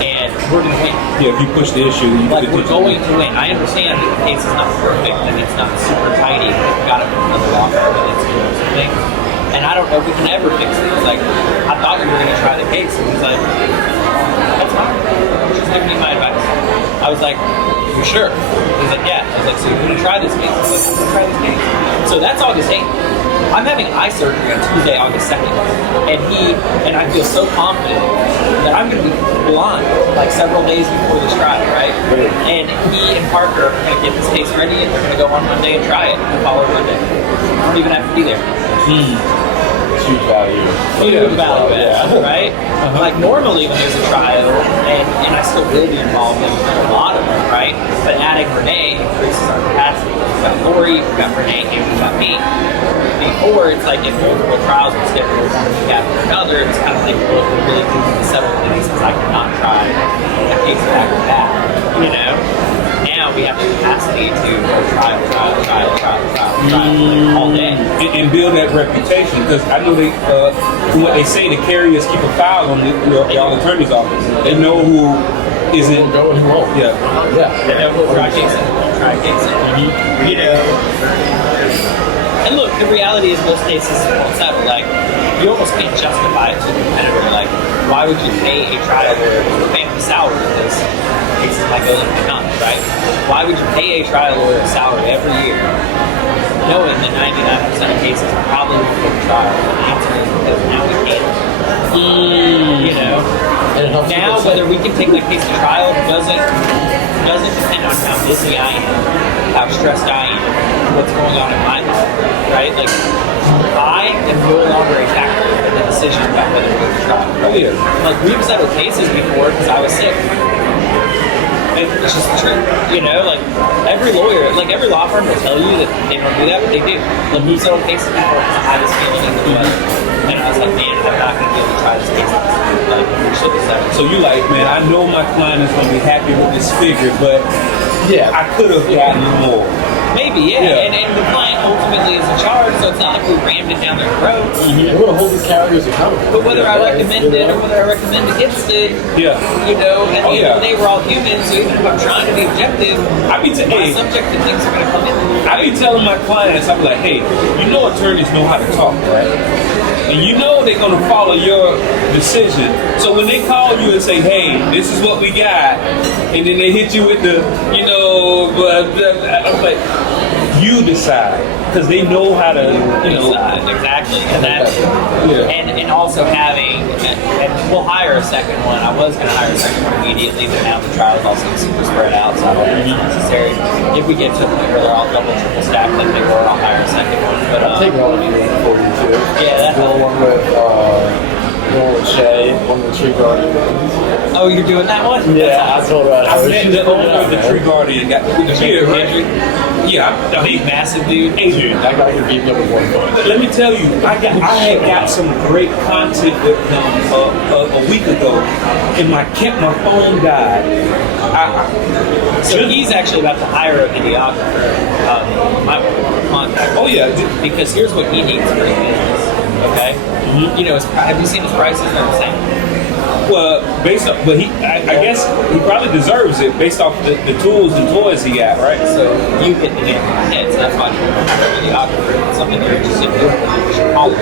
And we're going to win. Yeah, if you push the issue, you Like, we're going to win. I understand that the case is not perfect and it's not super tidy. We've got it from another law firm and it's doing some things. And I don't know if we can ever fix it. It's like, I thought we were going to try the case. And he's like, that's fine. Just give me my advice. I was like, you sure? He's like, yeah. I was like, so you're going to try this case? I was like, I'm going to try this case. So that's August 8th. I'm having eye surgery on Tuesday, August 2nd. And I feel so confident that I'm going to be blind like several days before this trial, right? And he and Parker are going to get this case ready and they're going to go on Monday and try it the following Monday. I don't even have to be there. Huge value. Huge value add, right? Like normally when there's a trial, and I still will be involved in a lot of them, right? But adding Renee increases our capacity. We've got Lori, we've got Renee, and we've got me. Before, it's like if multiple trials were scheduled one week after another, it's kind of like, well, we're really losing the settlement of these because I cannot try a case back to back, you know? Now we have the capacity to go trial all day. And build that reputation, because I know they, from what they say, the carriers keep a file on y'all attorney's office. They know who isn't Go and he won't. Yeah. They know we'll try cases, you know? And look, the reality is most cases won't settle. Like, you almost can't justify it to a competitor. Like, why would you pay a trial lawyer a family salary because cases might go into the nuts, right? Why would you pay a trial lawyer a salary every year knowing that 99% of cases probably won't go to trial? The answer is because now we can't. You know? And it helps Now, whether we can take the case to trial doesn't depend on how busy I am, how stressed I am, what's going on in my life, right? Like, I am no longer a factor in the decision about whether we go to trial. Oh, yeah. Like, we've settled cases before because I was sick. It's just the truth, you know. Like every lawyer, like every law firm will tell you that they don't do that, but they do. Like we settled cases before because I had this feeling in the blood, and I was like, man, I'm not going to be able to try this case. Like we should have settled. So you like, man, I know my client is going to be happy with this figure, but Yeah. I could have gotten more. Maybe, yeah. And the client ultimately is in charge, so it's not like we rammed it down their throat. We're going to hold these carriers accountable. But whether I recommend it or whether I recommend against it, Yeah. you know, at the end of the yeah. day, we're all human, so even if I'm trying to be objective, I be my subjective things are going to come in. I be telling my clients, I'm like, hey, you know attorneys know how to talk, right? And you know they're gonna follow your decision. So when they call you and say, hey, this is what we got, and then they hit you with the, you know, I'm like, you decide. Because they know how to, you know. Exactly. And that, Yeah. and also having, and we'll hire a second one. I was going to hire a second one immediately, but now the trial is also super spread out, so I don't think it's necessary. If we get to the point where they're all double, triple stacked like they were, I'll hire a second one. But I'm taking all of you in for you too. Yeah, that's one with Shay, one with Tree Guardian. Oh, you're doing that one? Yeah, I told her. I met the owner of the Tree Guardian. Got here, Andrew? Yeah, no, He's massive, dude. Adrian. That guy could beat me up with one foot. But let me tell you, I had got some great content with him a week ago, and my phone died. So he's actually about to hire a videographer. My contact. Oh yeah, Because here's what he needs for his business. Okay. You know, have you seen his prices? They're insane. well, based off, but I guess he probably deserves it based off the tools and toys he got, right? So you hit the nail on the head. So that's why you hire a videographer. It's something you're interested in. You should call it.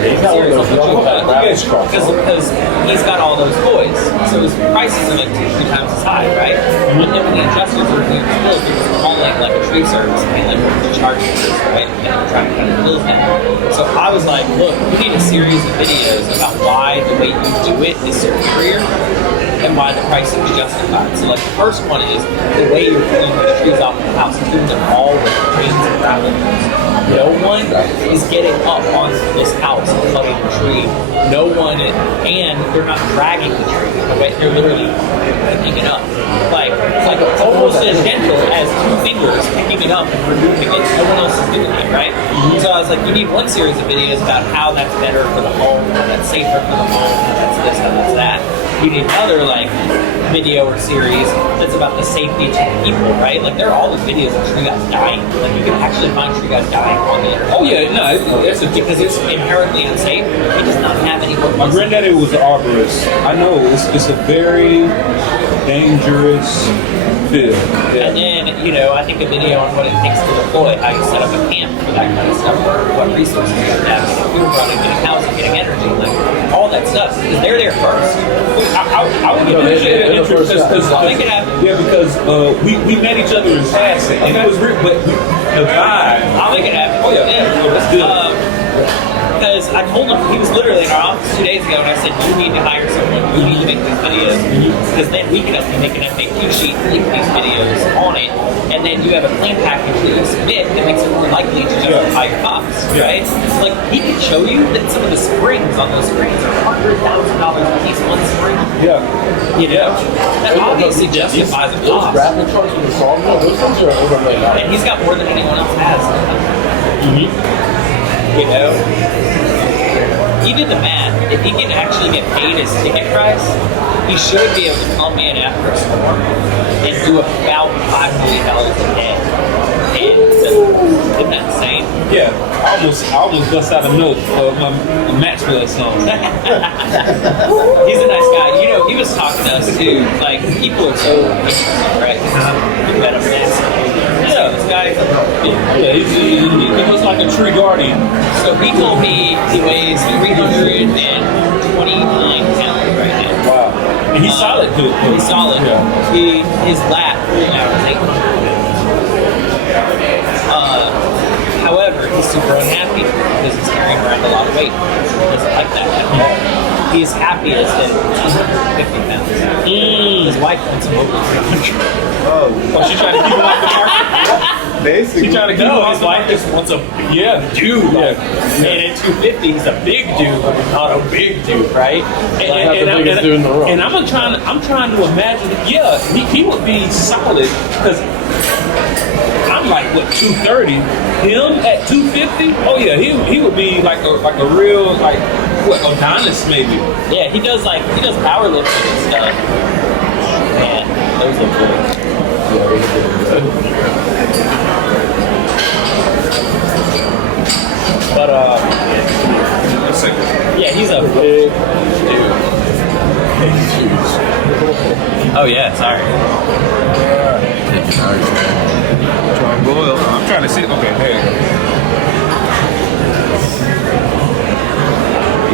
Because he's got all those toys, so his prices are like 2-3 times as high, right? And then when the adjusters are doing the bills, they're just calling like a tree service and being like, what would you charge for this, right? And I'm trying to cut the bills down. So I was like, look, we need a series of videos about why the way you do it is superior and why the pricing is justified. So like the first one is the way you're pulling the trees off the house. He's doing them all with cranes and gravel. No one is getting up on this house and cutting the tree. No one, and they're not dragging the tree. Okay? They're literally picking it up. Like almost as gentle as 2 fingers picking it up and removing it. No one else is doing it, right? So I was like, you need one series of videos about how that's better for the home, how that's safer for the home, how that's this, how that's that. You need another like video or series that's about the safety to the people, right? Like there are all these videos of tree guys dying. Like you can actually find tree guys dying on the internet. Oh yeah, no, it's Because it's inherently unsafe. He does not have any more. my granddaddy was an arborist. I know it's a very dangerous field. Yeah. And then, you know, I think a video on what it takes to deploy, how you set up a camp for that kind of stuff, or what resources you have to have, getting food running, getting housing, getting energy, like all that stuff, because they're there first. I would appreciate an interest because Make it happen. yeah, because we met each other in passing, and it was real, but the vibe. I'll make it happen. Oh yeah, that's good. Because I told him, he was literally in our office 2 days ago, and I said, you need to hire someone, you need to make these videos, because then we can make an FAQ sheet, link these videos on it, and then you have a plan package that you submit that makes it more likely to justify your costs, right? Like, he can show you that some of the springs on those screens are $100,000 a piece, one spring. Yeah. You know? That obviously justifies a Those cost. graphic charts with the sawmill, those things are over $1 million. And he's got more than anyone else has. You know? He did the math. If he can actually get paid his ticket price, he should be able to come in after a storm and do about $5 million a day. And isn't that insane? Yeah, I almost bust out a note for my Maxwell song. He's a nice guy. You know, he was talking to us too. Like, people are so interesting, right? You've got a massive. Yeah, this guy. Yeah, he looks like a tree guardian. So he told me he weighs 329 pounds right now. Wow, and he's solid, dude. He's solid. Yeah. His lat now is 800. However, he's super unhappy because he's carrying around a lot of weight. He doesn't like that at all. He's happiest at 150 pounds. His wife wants him over 300. Oh, she's trying to keep him off the market. Basically. He trying to keep No, up his wife just wants a dude. Like, and at 250, he's a big dude, but he's not a big dude, right? Not the biggest dude in the room. And I'm trying to imagine. Yeah, he would be solid because I'm like what 230. Him at 250. Oh yeah, he would be like a real like what Adonis maybe. Yeah, he does powerlifting and stuff. Man, those look good. But yeah, he's a big dude. Oh yeah, sorry. I'm trying to see. Okay, hey.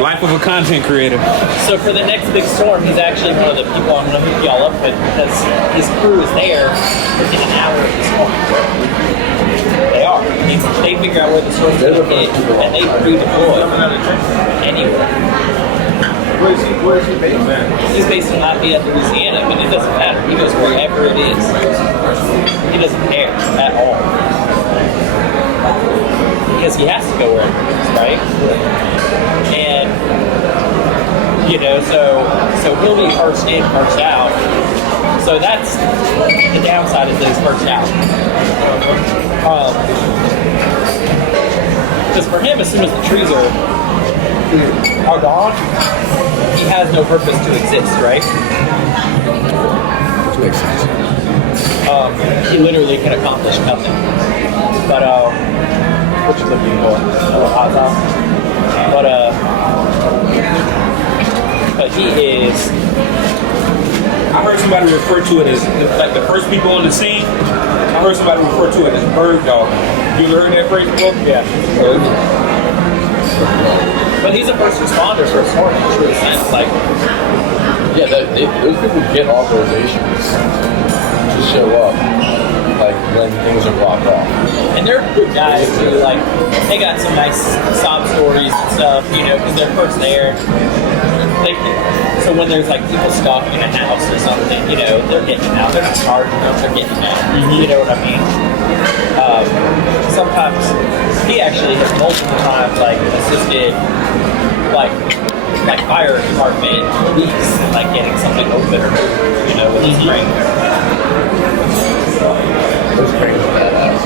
Life of a content creator. So for the next big storm, he's actually one of the people I'm going to hook y'all up with because his crew is there within an hour of the storm. They are. They figure out where the storm's going to hit, and they redeploy anywhere. Where is he based at? He's based in Lafayette, Louisiana, but it doesn't matter. He goes wherever it is. He doesn't care at all. Because he has to go wherever it is, right? And, you know, so he'll be first in, first out. So that's the downside is that he's first out. Because for him, as soon as the trees are gone, he has no purpose to exist, right? Which makes sense. He literally can accomplish nothing. But, which is a beautiful hot sauce. But he is. I heard somebody refer to it as like the first people on the scene. I heard somebody refer to it as bird dog. You ever heard that phrase before? Yeah. But he's a first responder for a storm in true sense. Like, Yeah, those people get authorizations to show up, like when things are blocked off. and they're good guys too. Like, they got some nice sob stories and stuff, you know, because they're first there. So when there's like people stuck in a house or something, you know, they're getting them out. They're not charging them, they're getting them out. You know what I mean? Sometimes he actually has multiple times like assisted like fire department, police, like getting something open or you know, with his brain. Those cranes are badass.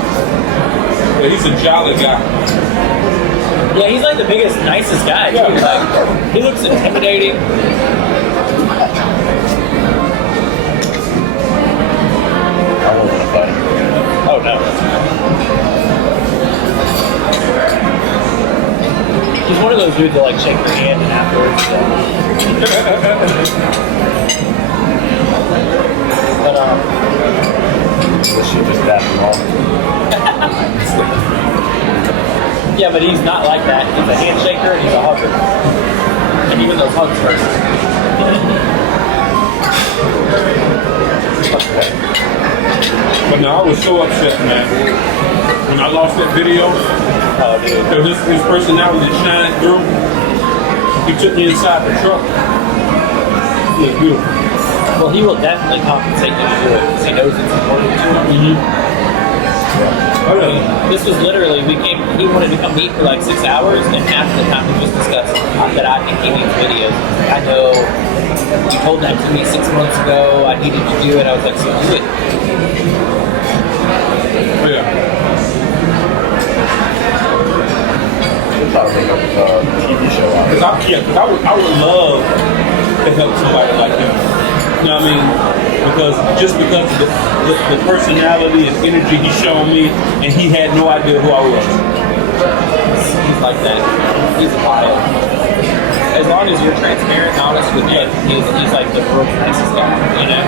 Yeah, he's a jolly guy. Yeah, he's like the biggest, nicest guy. Yeah. Too. Like, he looks intimidating. I won't want to fight him. Oh no. He's one of those dudes that like shake your hand and afterwards. But This shit just happened wrong. yeah, but he's not like that. He's a handshaker and he's a hugger. And even those hugs hurt. But no, I was so upset, man. When I lost that video, Oh, dude. because his personality shined through. He took me inside the truck. It was beautiful. Well, he will definitely compensate you to do it because he knows it's important to him. Oh, yeah. This was literally, he wanted to come meet for like 6 hours, and half the time we just discussed that I think he needs videos. I know you told that to me 6 months ago, I needed to do it. I was like, so do it. Oh, yeah. We'll try to make up a TV show out of it. Because I would love to help somebody like him. You know what I mean? Because of the personality and energy he's shown me, and he had no idea who I was. He's like that. He's wild. As long as you're transparent and honest with him, he's like the world's nicest guy, you know?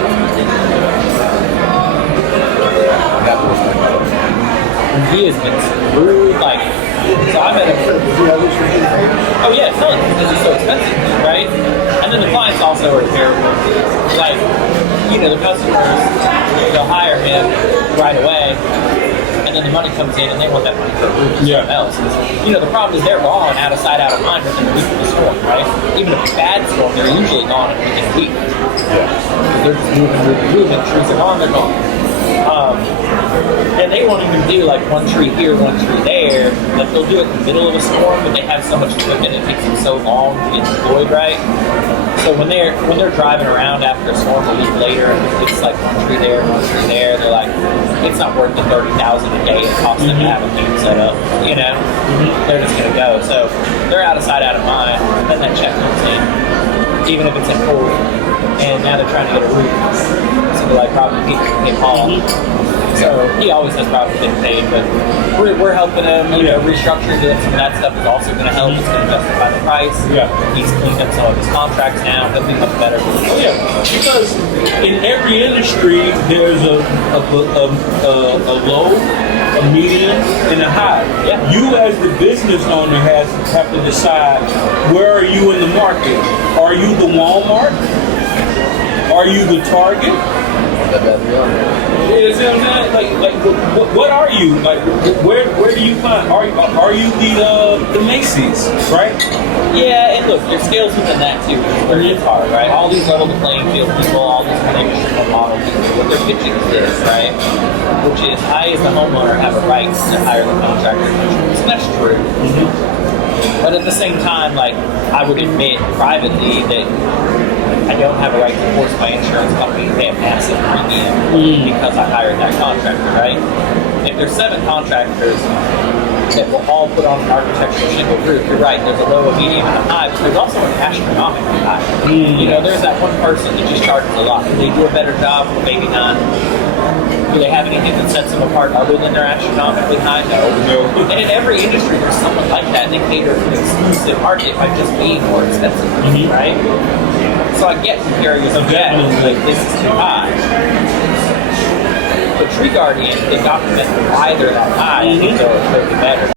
That was my He has been screwed, like, so I met him. Oh yeah, it's fun because it's so expensive, right? And then the clients also are terrible. Like, you know, the customers, they'll hire him right away, and then the money comes in and they want that money for something else. You know, the problem is they're gone, out of sight, out of mind within a week of the storm, right? Even a bad storm, they're usually gone within a week. Yeah. They're just moving, trees are gone, they're gone. And they won't even do like one tree here, one tree there. Like they'll do it in the middle of a storm, but they have so much equipment it takes them so long to get deployed right. So when they're driving around after a storm a week later, it's like one tree there, one tree there. They're like, it's not worth the $30,000 a day it costs them to have a team set up. You know, they're just gonna go. So they're out of sight, out of mind. And then that check comes in, even if it's in full. And now they're trying to get a roof. So they're like, probably pay Paul. So he always has problems getting paid, but we're helping him, you know, restructuring doing some of that stuff is also going to help. It's going to justify the price. Yeah. He's cleaned up some of his contracts now. He'll be much better. Oh, yeah, because in every industry there's a low, a medium, and a high. Yeah. You as the business owner have to decide, where are you in the market? Are you the Walmart? Are you the Target? You see what I'm saying? Like, what are you? Like, where do you find? Are you the Macy's, right? Yeah, and look, there's scales within that too, which is where it's hard, right? All these level the playing field people, all these industry model people, what they're pitching is this, right? Which is, I as the homeowner have a right to hire the contractor. And that's true. But at the same time, like, I would admit privately that I don't have a right to force my insurance company to pay a massive premium because I hired that contractor, right? If there's 7 contractors that will all put on an architectural shingle roof, you're right, there's a low, a medium, and a high, but there's also an astronomically high. You know, there's that one person that just charges a lot. Do they do a better job? Maybe not. Do they have anything that sets them apart other than their astronomically high? No. And in every industry, there's someone like that, and they cater to an exclusive market by just being more expensive, right? So I get some carriers of that, like, this is too high. But Tree Guardian, they document why they're that high, and they're better.